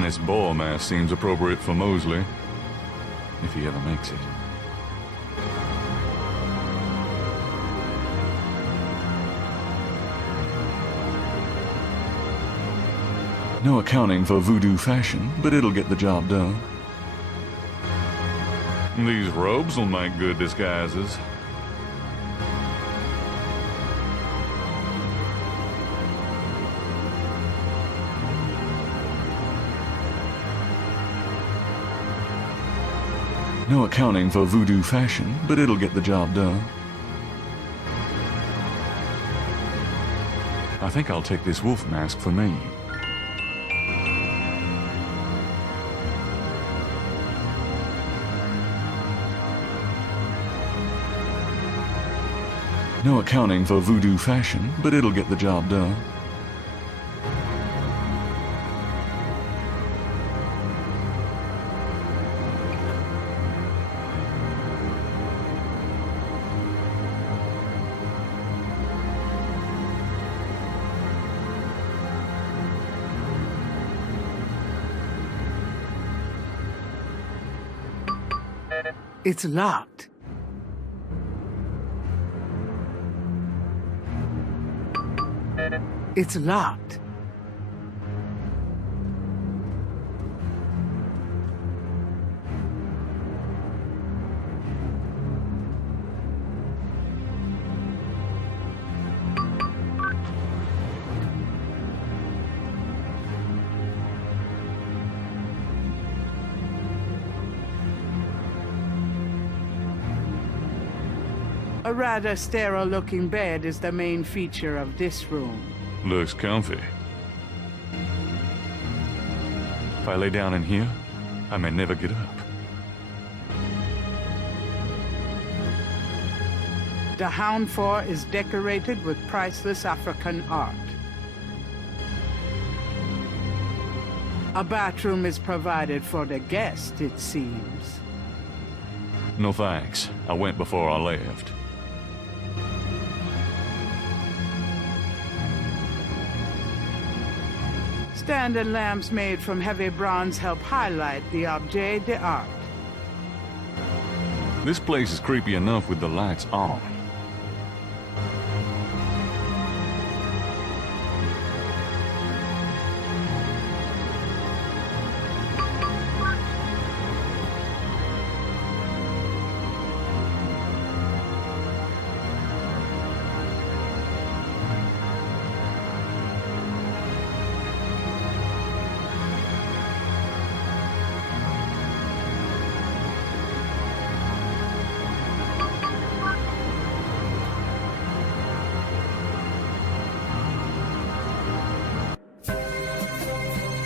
This ball mask seems appropriate for Mosley, if he ever makes it. No accounting for voodoo fashion, but it'll get the job done. These robes will make good disguises. No accounting for voodoo fashion, but it'll get the job done. I think I'll take this wolf mask for me. No accounting for voodoo fashion, but it'll get the job done. It's locked. It's locked. A rather sterile-looking bed is the main feature of this room. Looks comfy. If I lay down in here, I may never get up. The Hound floor is decorated with priceless African art. A bathroom is provided for the guest, it seems. No thanks. I went before I left. Standing lamps made from heavy bronze help highlight the objet d'art. This place is creepy enough with the lights on.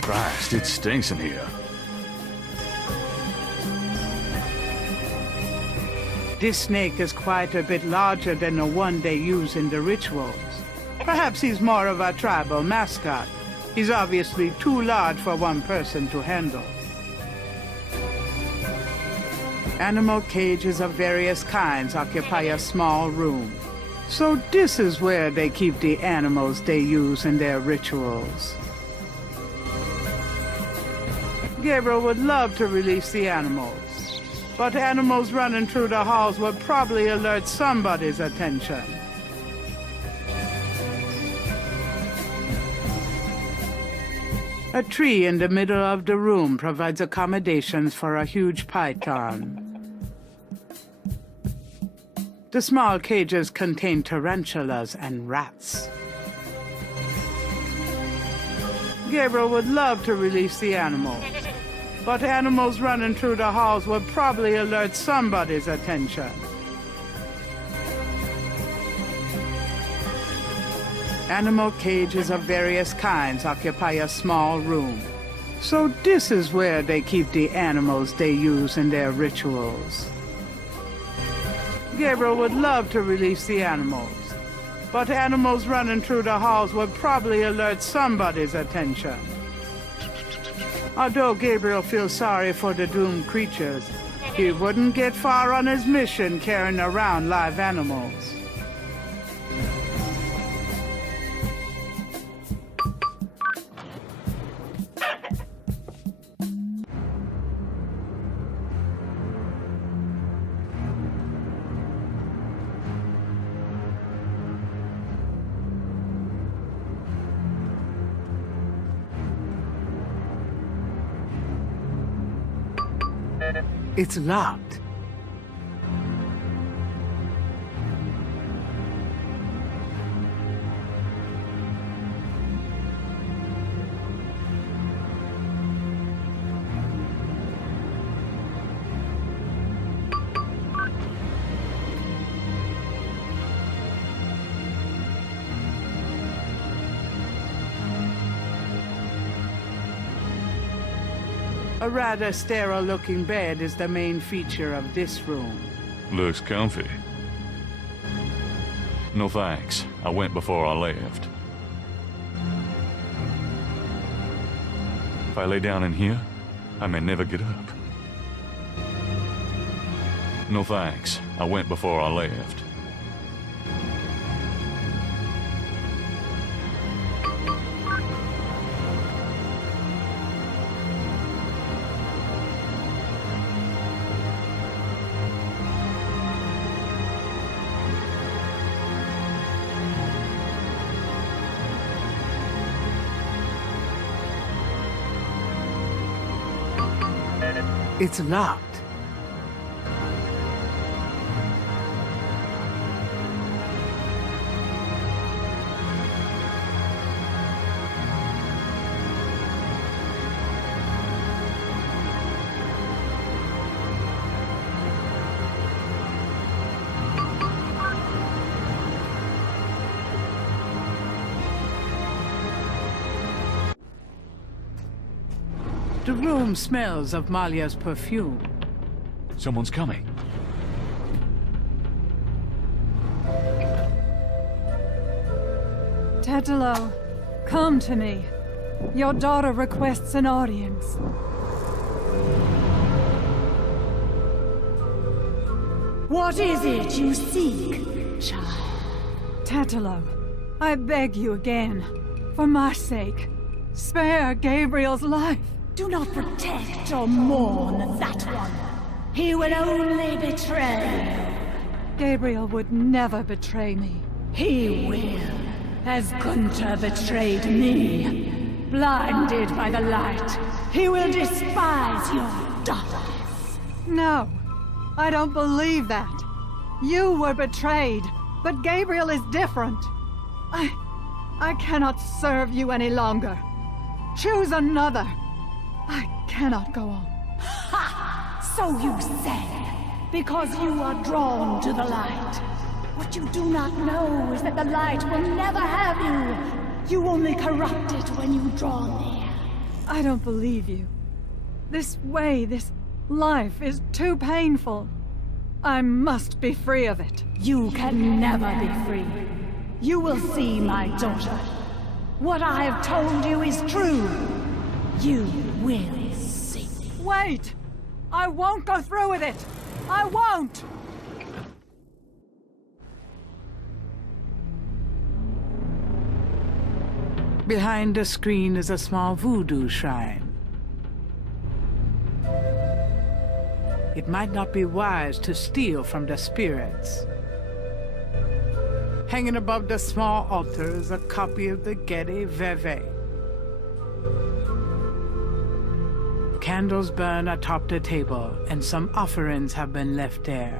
Christ, it stinks in here. This snake is quite a bit larger than the one they use in the rituals. Perhaps he's more of a tribal mascot. He's obviously too large for one person to handle. Animal cages of various kinds occupy a small room. So this is where they keep the animals they use in their rituals. Gabriel would love to release the animals, but animals running through the halls would probably alert somebody's attention. A tree in the middle of the room provides accommodations for a huge python. The small cages contain tarantulas and rats. Gabriel would love to release the animals, but animals running through the halls would probably alert somebody's attention. Animal cages of various kinds occupy a small room. So this is where they keep the animals they use in their rituals. Gabriel would love to release the animals, but animals running through the halls would probably alert somebody's attention. Although Gabriel feels sorry for the doomed creatures, he wouldn't get far on his mission carrying around live animals. It's locked. A rather sterile-looking bed is the main feature of this room. Looks comfy. No thanks. I went before I left. If I lay down in here, I may never get up. No thanks. I went before I left. It's locked. The room smells of Malia's perfume. Someone's coming. Tetelo, come to me. Your daughter requests an audience. What is it you seek, child? Tetelo, I beg you again, for my sake, spare Gabriel's life. Do not protect or mourn that one. He will only betray you. Gabriel would never betray me. He will, as Gunther betrayed me. Blinded by the light, he will despise your darkness. No, I don't believe that. You were betrayed, but Gabriel is different. I cannot serve you any longer. Choose another. I cannot go on. Ha! So you say, because you are drawn to the light. What you do not know is that the light will never have you. You only corrupt it when you draw near. I don't believe you. This way, this life is too painful. I must be free of it. You can never be free. You will see, my daughter. What I have told you is true. You will see. Wait! I won't go through with it! I won't! Behind the screen is a small voodoo shrine. It might not be wise to steal from the spirits. Hanging above the small altar is a copy of the Getty Veve. Candles burn atop the table, and some offerings have been left there.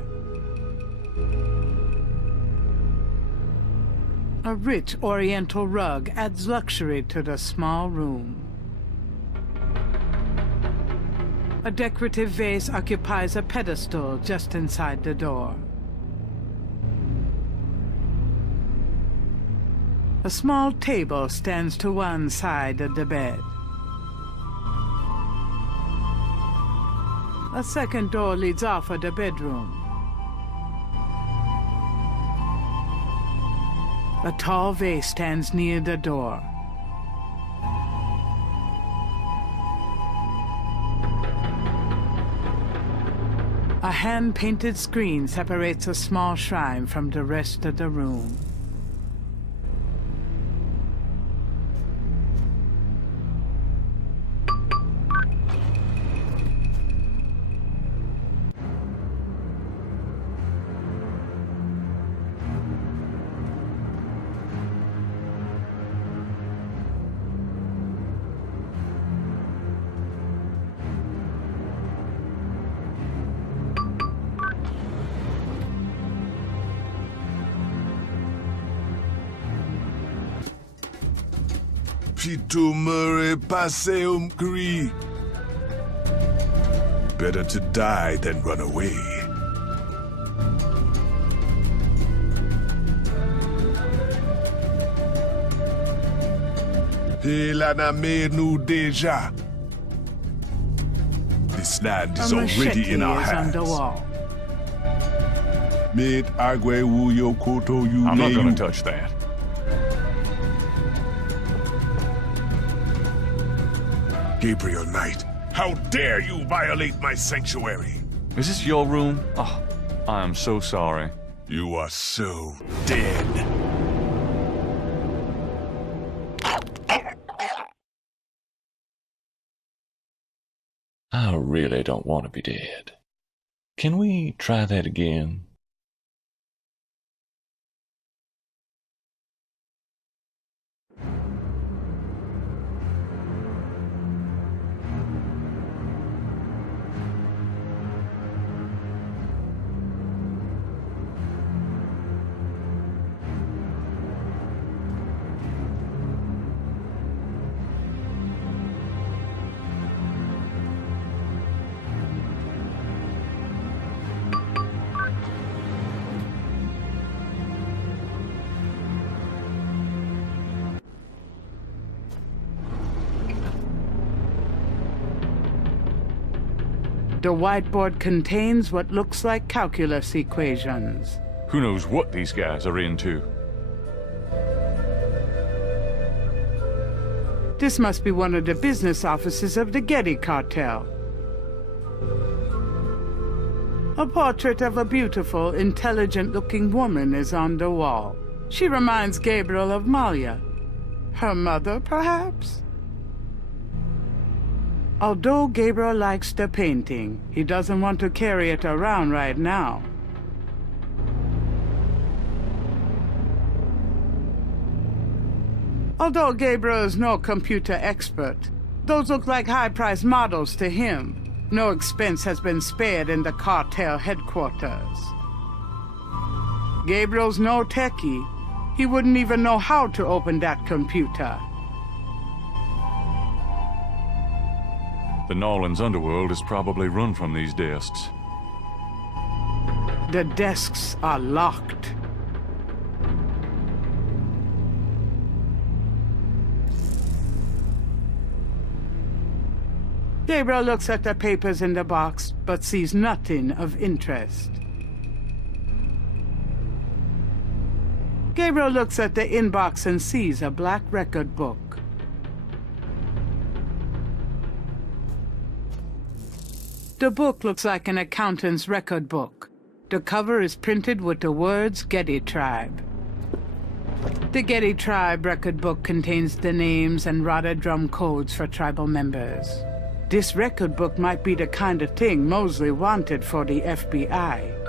A rich oriental rug adds luxury to the small room. A decorative vase occupies a pedestal just inside the door. A small table stands to one side of the bed. A second door leads off of the bedroom. A tall vase stands near the door. A hand-painted screen separates a small shrine from the rest of the room. Pitumere passeum gri. Better to die than run away. Helana menu deja. This land is already in our hands. On the wall. Mid agwe wuyo koto you. I'm not gonna touch that. Gabriel Knight, how dare you violate my sanctuary? Is this your room? Oh, I am so sorry. You are so dead. I really don't want to be dead. Can we try that again? The whiteboard contains what looks like calculus equations. Who knows what these guys are into? This must be one of the business offices of the Getty cartel. A portrait of a beautiful, intelligent-looking woman is on the wall. She reminds Gabriel of Malia. Her mother, perhaps? Although Gabriel likes the painting, he doesn't want to carry it around right now. Although Gabriel is no computer expert, those look like high-priced models to him. No expense has been spared in the cartel headquarters. Gabriel's no techie. He wouldn't even know how to open that computer. The Nolan's underworld is probably run from these desks. The desks are locked. Gabriel looks at the papers in the box, but sees nothing of interest. Gabriel looks at the inbox and sees a black record book. The book looks like an accountant's record book. The cover is printed with the words Getty Tribe. The Getty Tribe record book contains the names and Rada drum codes for tribal members. This record book might be the kind of thing Mosley wanted for the FBI.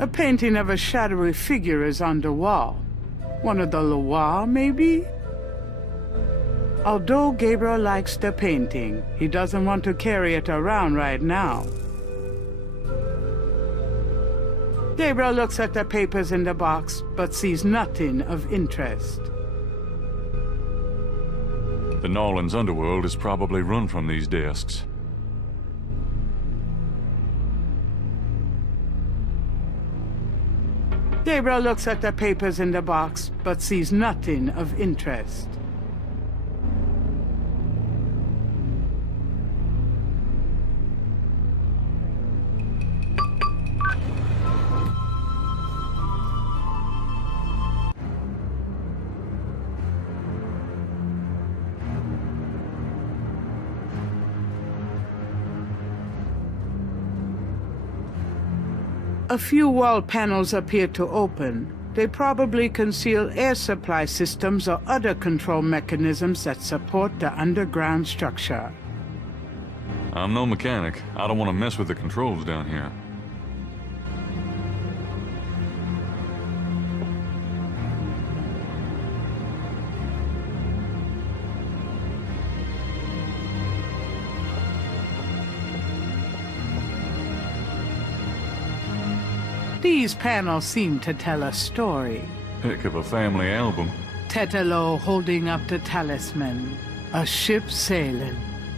A painting of a shadowy figure is on the wall. One of the Loire, maybe? Although Gabriel likes the painting, he doesn't want to carry it around right now. Gabriel looks at the papers in the box, but sees nothing of interest. The Nolan's underworld is probably run from these desks. Gabriel looks at the papers in the box, but sees nothing of interest. A few wall panels appear to open. They probably conceal air supply systems or other control mechanisms that support the underground structure. I'm no mechanic. I don't want to mess with the controls down here. These panels seem to tell a story. Heck of a family album. Tetelo holding up the talisman. A ship sailing.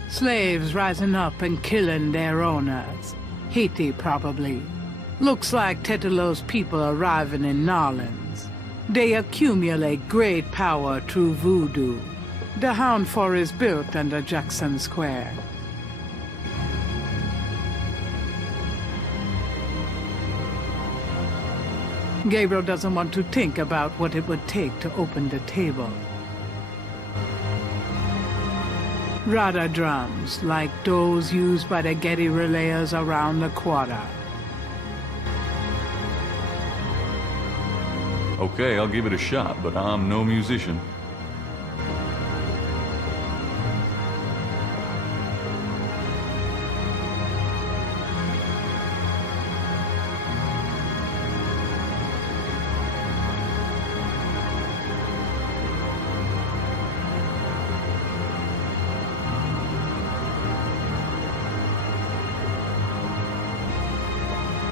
Slaves rising up and killing their owners. Haiti, probably. Looks like Tetelo's people arriving in Narlands. They accumulate great power through voodoo. The Hound Fort is built under Jackson Square. Gabriel doesn't want to think about what it would take to open the table. Rada drums, like those used by the Getty relayers around the quarter. Okay, I'll give it a shot, but I'm no musician.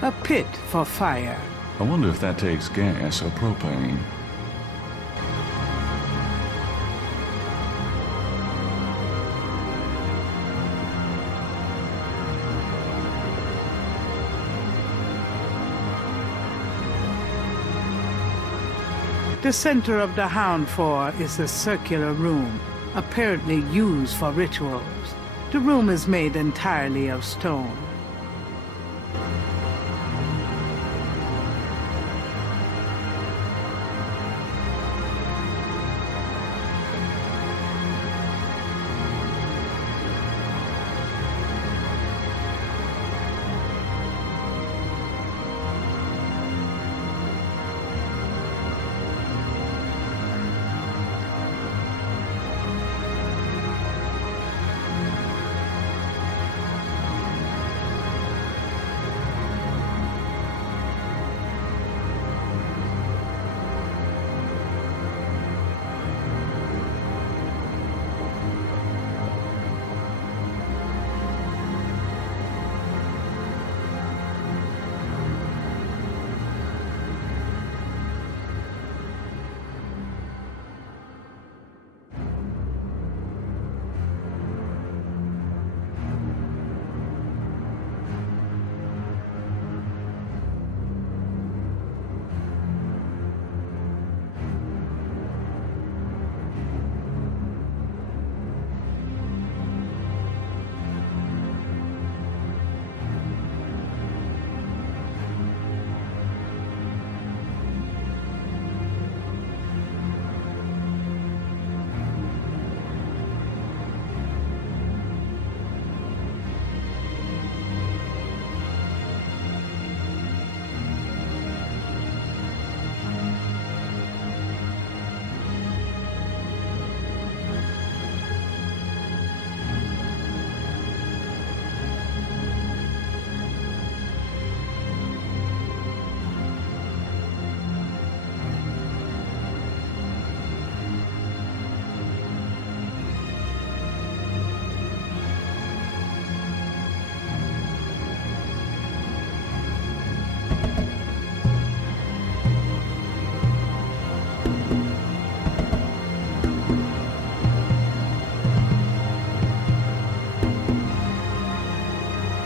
A pit for fire. I wonder if that takes gas or propane. The center of the Hound Fort is a circular room, apparently used for rituals. The room is made entirely of stone.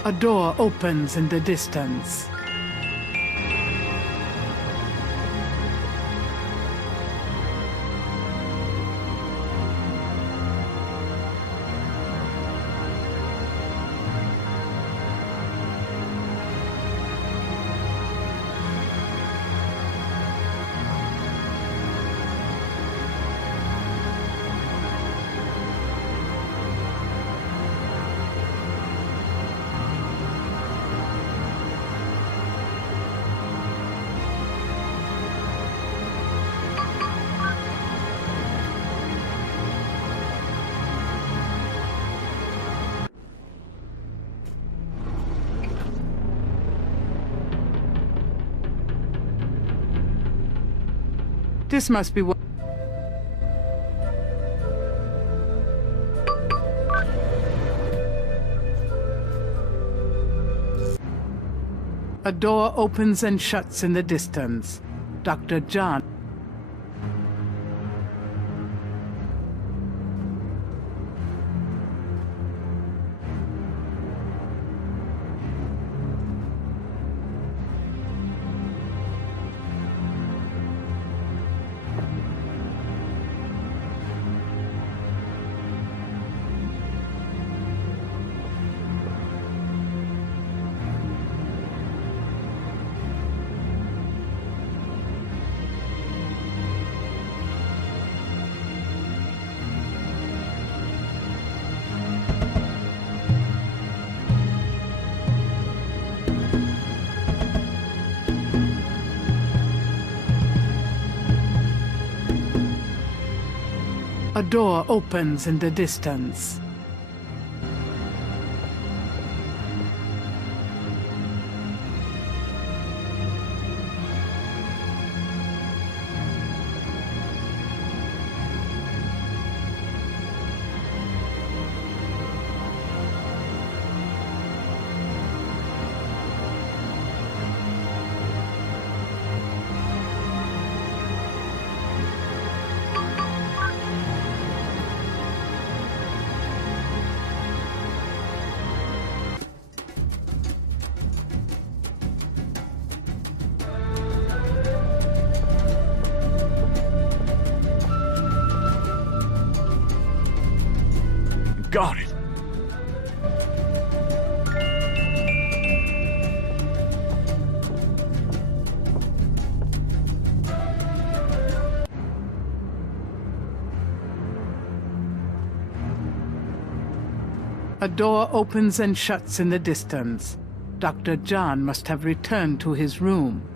A door opens in the distance. This must be what... A door opens and shuts in the distance. Dr. John... A door opens in the distance. Got it. A door opens and shuts in the distance. Dr. John must have returned to his room.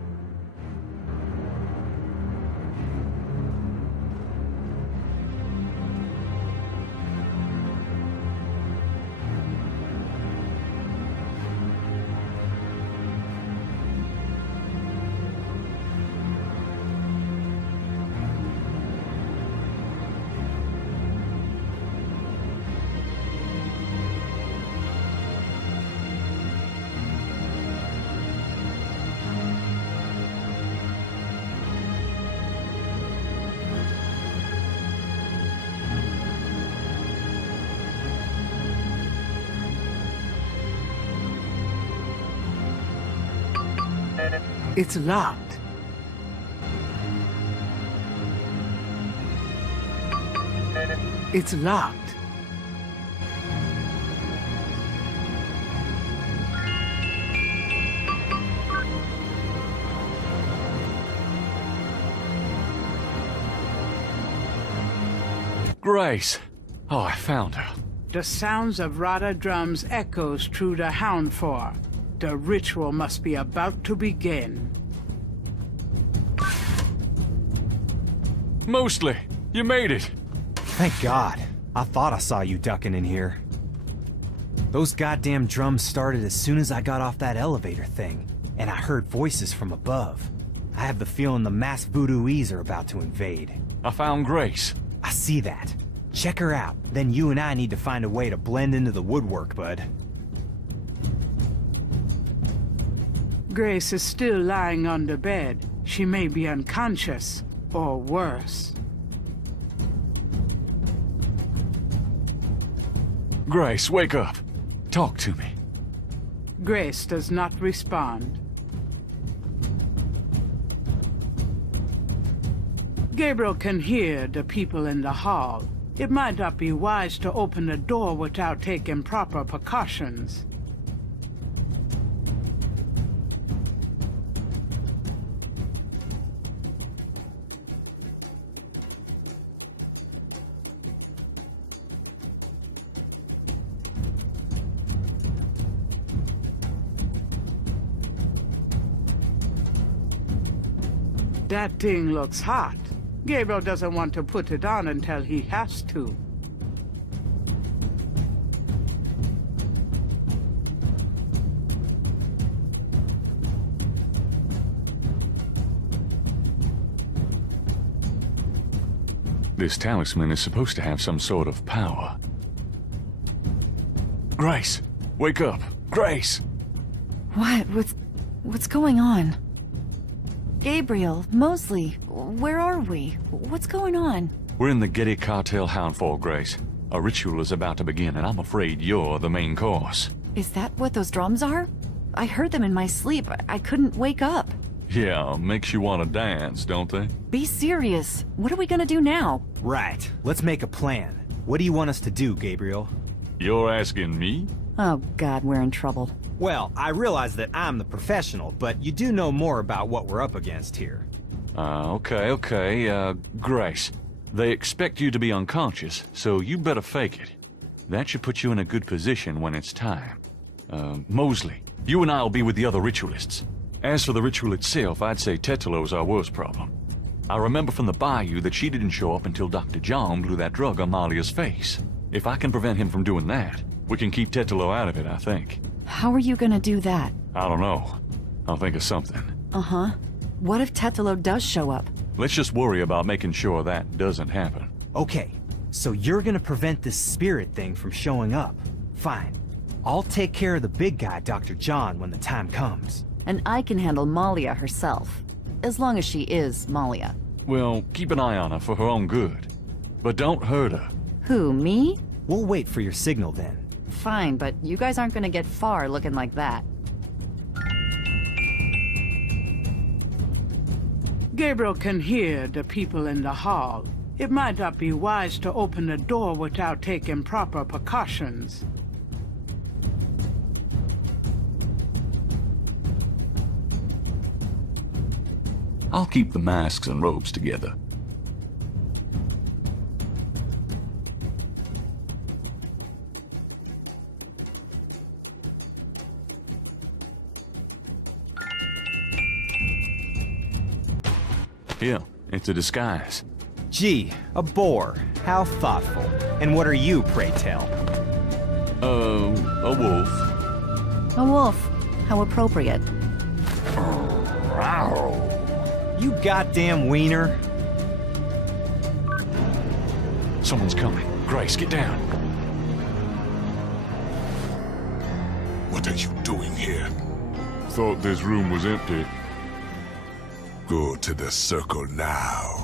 It's locked. It's locked. Grace! Oh, I found her. The sounds of Rada drums echoes through the Houndfor. The ritual must be about to begin. Mostly, you made it. Thank God. I thought I saw you ducking in here. Those goddamn drums started as soon as I got off that elevator thing, and I heard voices from above. I have the feeling the masked voodooese are about to invade. I found Grace. I see that. Check her out. Then you and I need to find a way to blend into the woodwork, bud. Grace is still lying on the bed. She may be unconscious, or worse. Grace, wake up. Talk to me. Grace does not respond. Gabriel can hear the people in the hall. It might not be wise to open the door without taking proper precautions. That thing looks hot. Gabriel doesn't want to put it on until he has to. This talisman is supposed to have some sort of power. Grace, wake up. Grace! What? What's going on? Gabriel, Mosley, where are we? What's going on? We're in the Getty Cartel Houndfall, Grace. A ritual is about to begin, and I'm afraid you're the main course. Is that what those drums are? I heard them in my sleep. I couldn't wake up. Yeah, makes you want to dance, don't they? Be serious. What are we gonna do now? Right. Let's make a plan. What do you want us to do, Gabriel? You're asking me? Oh God, we're in trouble. Well, I realize that I'm the professional, but you do know more about what we're up against here. Okay. Grace, they expect you to be unconscious, so you better fake it. That should put you in a good position when it's time. Mosley, you and I'll be with the other ritualists. As for the ritual itself, I'd say Tetalo's our worst problem. I remember from the bayou that she didn't show up until Dr. John blew that drug on Malia's face. If I can prevent him from doing that, we can keep Tetalo out of it, I think. How are you gonna do that? I don't know. I'll think of something. Uh-huh. What if Tetalo does show up? Let's just worry about making sure that doesn't happen. Okay, so you're gonna prevent this spirit thing from showing up. Fine. I'll take care of the big guy, Dr. John, when the time comes. And I can handle Malia herself. As long as she is Malia. Well, keep an eye on her for her own good. But don't hurt her. Who, me? We'll wait for your signal then. Fine, but you guys aren't gonna get far looking like that. Gabriel can hear the people in the hall. It might not be wise to open a door without taking proper precautions. I'll keep the masks and robes together. Here, it's a disguise. Gee, a boar. How thoughtful. And what are you, pray tell? A wolf. A wolf. How appropriate. You goddamn wiener. Someone's coming. Grace, get down. What are you doing here? Thought this room was empty. Go to the circle now.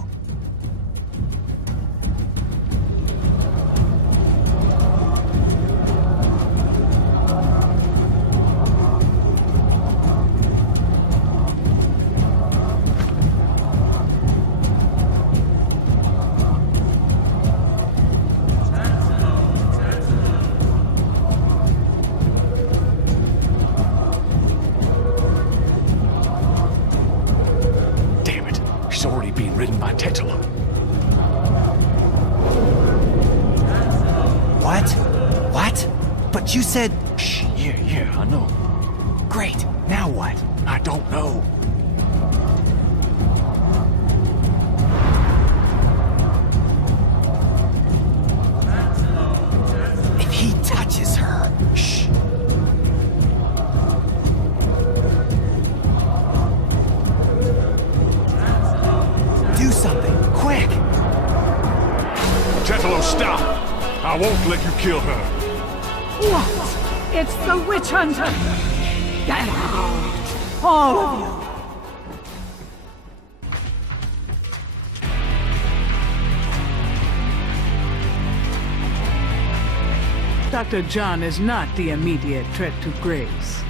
You said... Shh, yeah, I know. Great, now what? I don't know. If he touches her... Shh. Do something, quick! Tetelo, stop! I won't let you kill her. What? It's the witch hunter! Get out! All of you! Dr. John is not the immediate threat to Grace.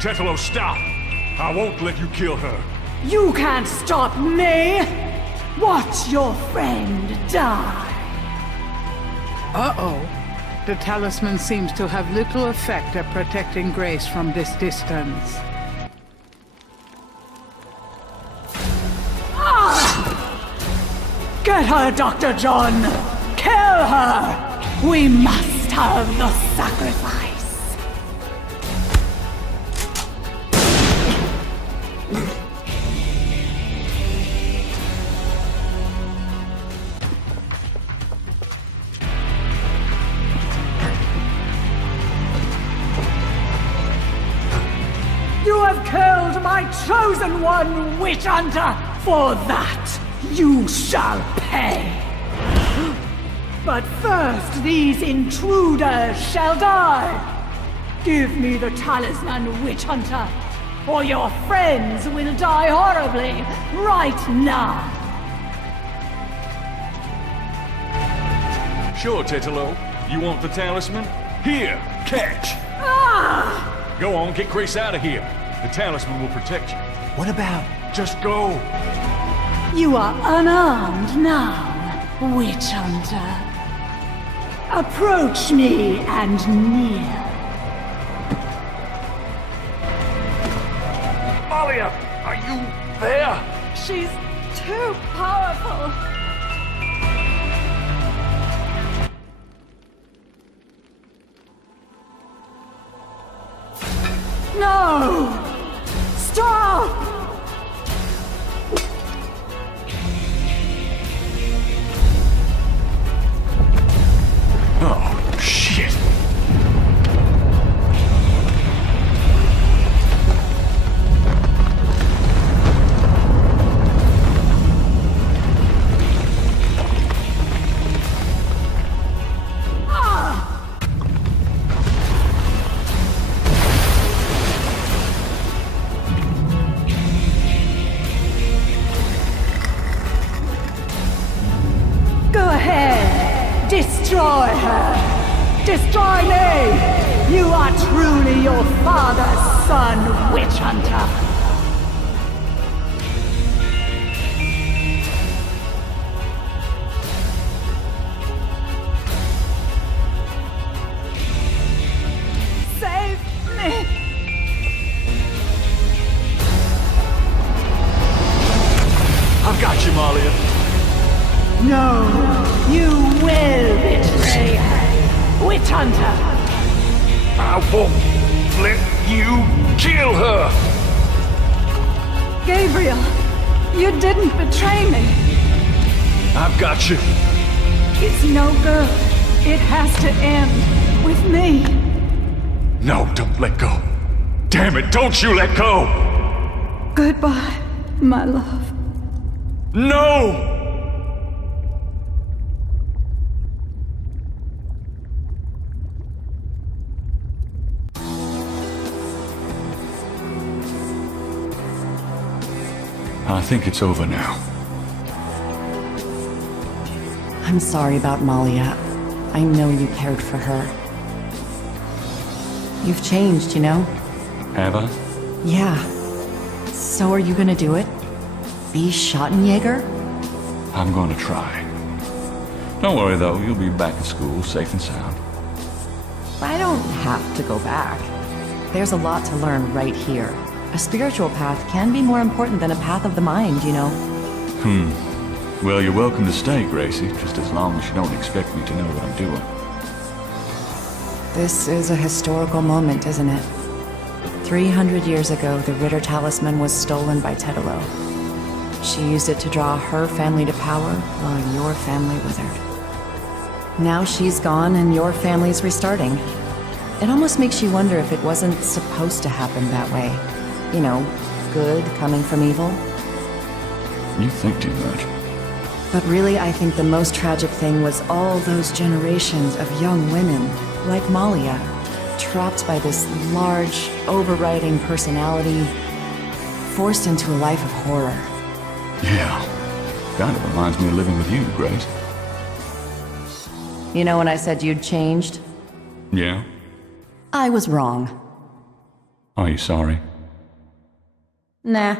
Tetelo, stop! I won't let you kill her. You can't stop me! Watch your friend die! Uh-oh. The talisman seems to have little effect at protecting Grace from this distance. Get her, Dr. John! Kill her! We must have the sacrifice! You have killed my chosen one, witch hunter! For that, you shall pay! But first, these intruders shall die! Give me the talisman, witch hunter, or your friends will die horribly right now! Sure, Tetelo. You want the talisman? Here, catch! Ah! Go on, get Grace out of here. The talisman will protect you. What about... Just go. You are unarmed now, witch hunter. Approach me and kneel. Malia, are you there? She's too powerful. No! Stop! Oh, shit. son, witch hunter! Save me! I've got you, Malia. No, you will betray her, witch hunter! I won't let you kill her! Gabriel, you didn't betray me. I've got you. It's no good. It has to end with me. No, don't let go. Damn it, don't you let go! Goodbye, my love. No! I think it's over now. I'm sorry about Malia. I know you cared for her. You've changed, you know? Have I? Yeah. So are you gonna do it? Be Schottenjäger? I'm gonna try. Don't worry though, you'll be back at school, safe and sound. I don't have to go back. There's a lot to learn right here. A spiritual path can be more important than a path of the mind, you know? Well, you're welcome to stay, Gracie, just as long as you don't expect me to know what I'm doing. This is a historical moment, isn't it? 300 years ago, the Ritter Talisman was stolen by Tedalo. She used it to draw her family to power while your family withered. Now she's gone and your family's restarting. It almost makes you wonder if it wasn't supposed to happen that way. You know, good coming from evil. You think too much. But really, I think the most tragic thing was all those generations of young women, like Malia, trapped by this large, overriding personality, forced into a life of horror. Yeah. Kind of reminds me of living with you, Grace. You know when I said you'd changed? Yeah? I was wrong. Are you sorry? Nah.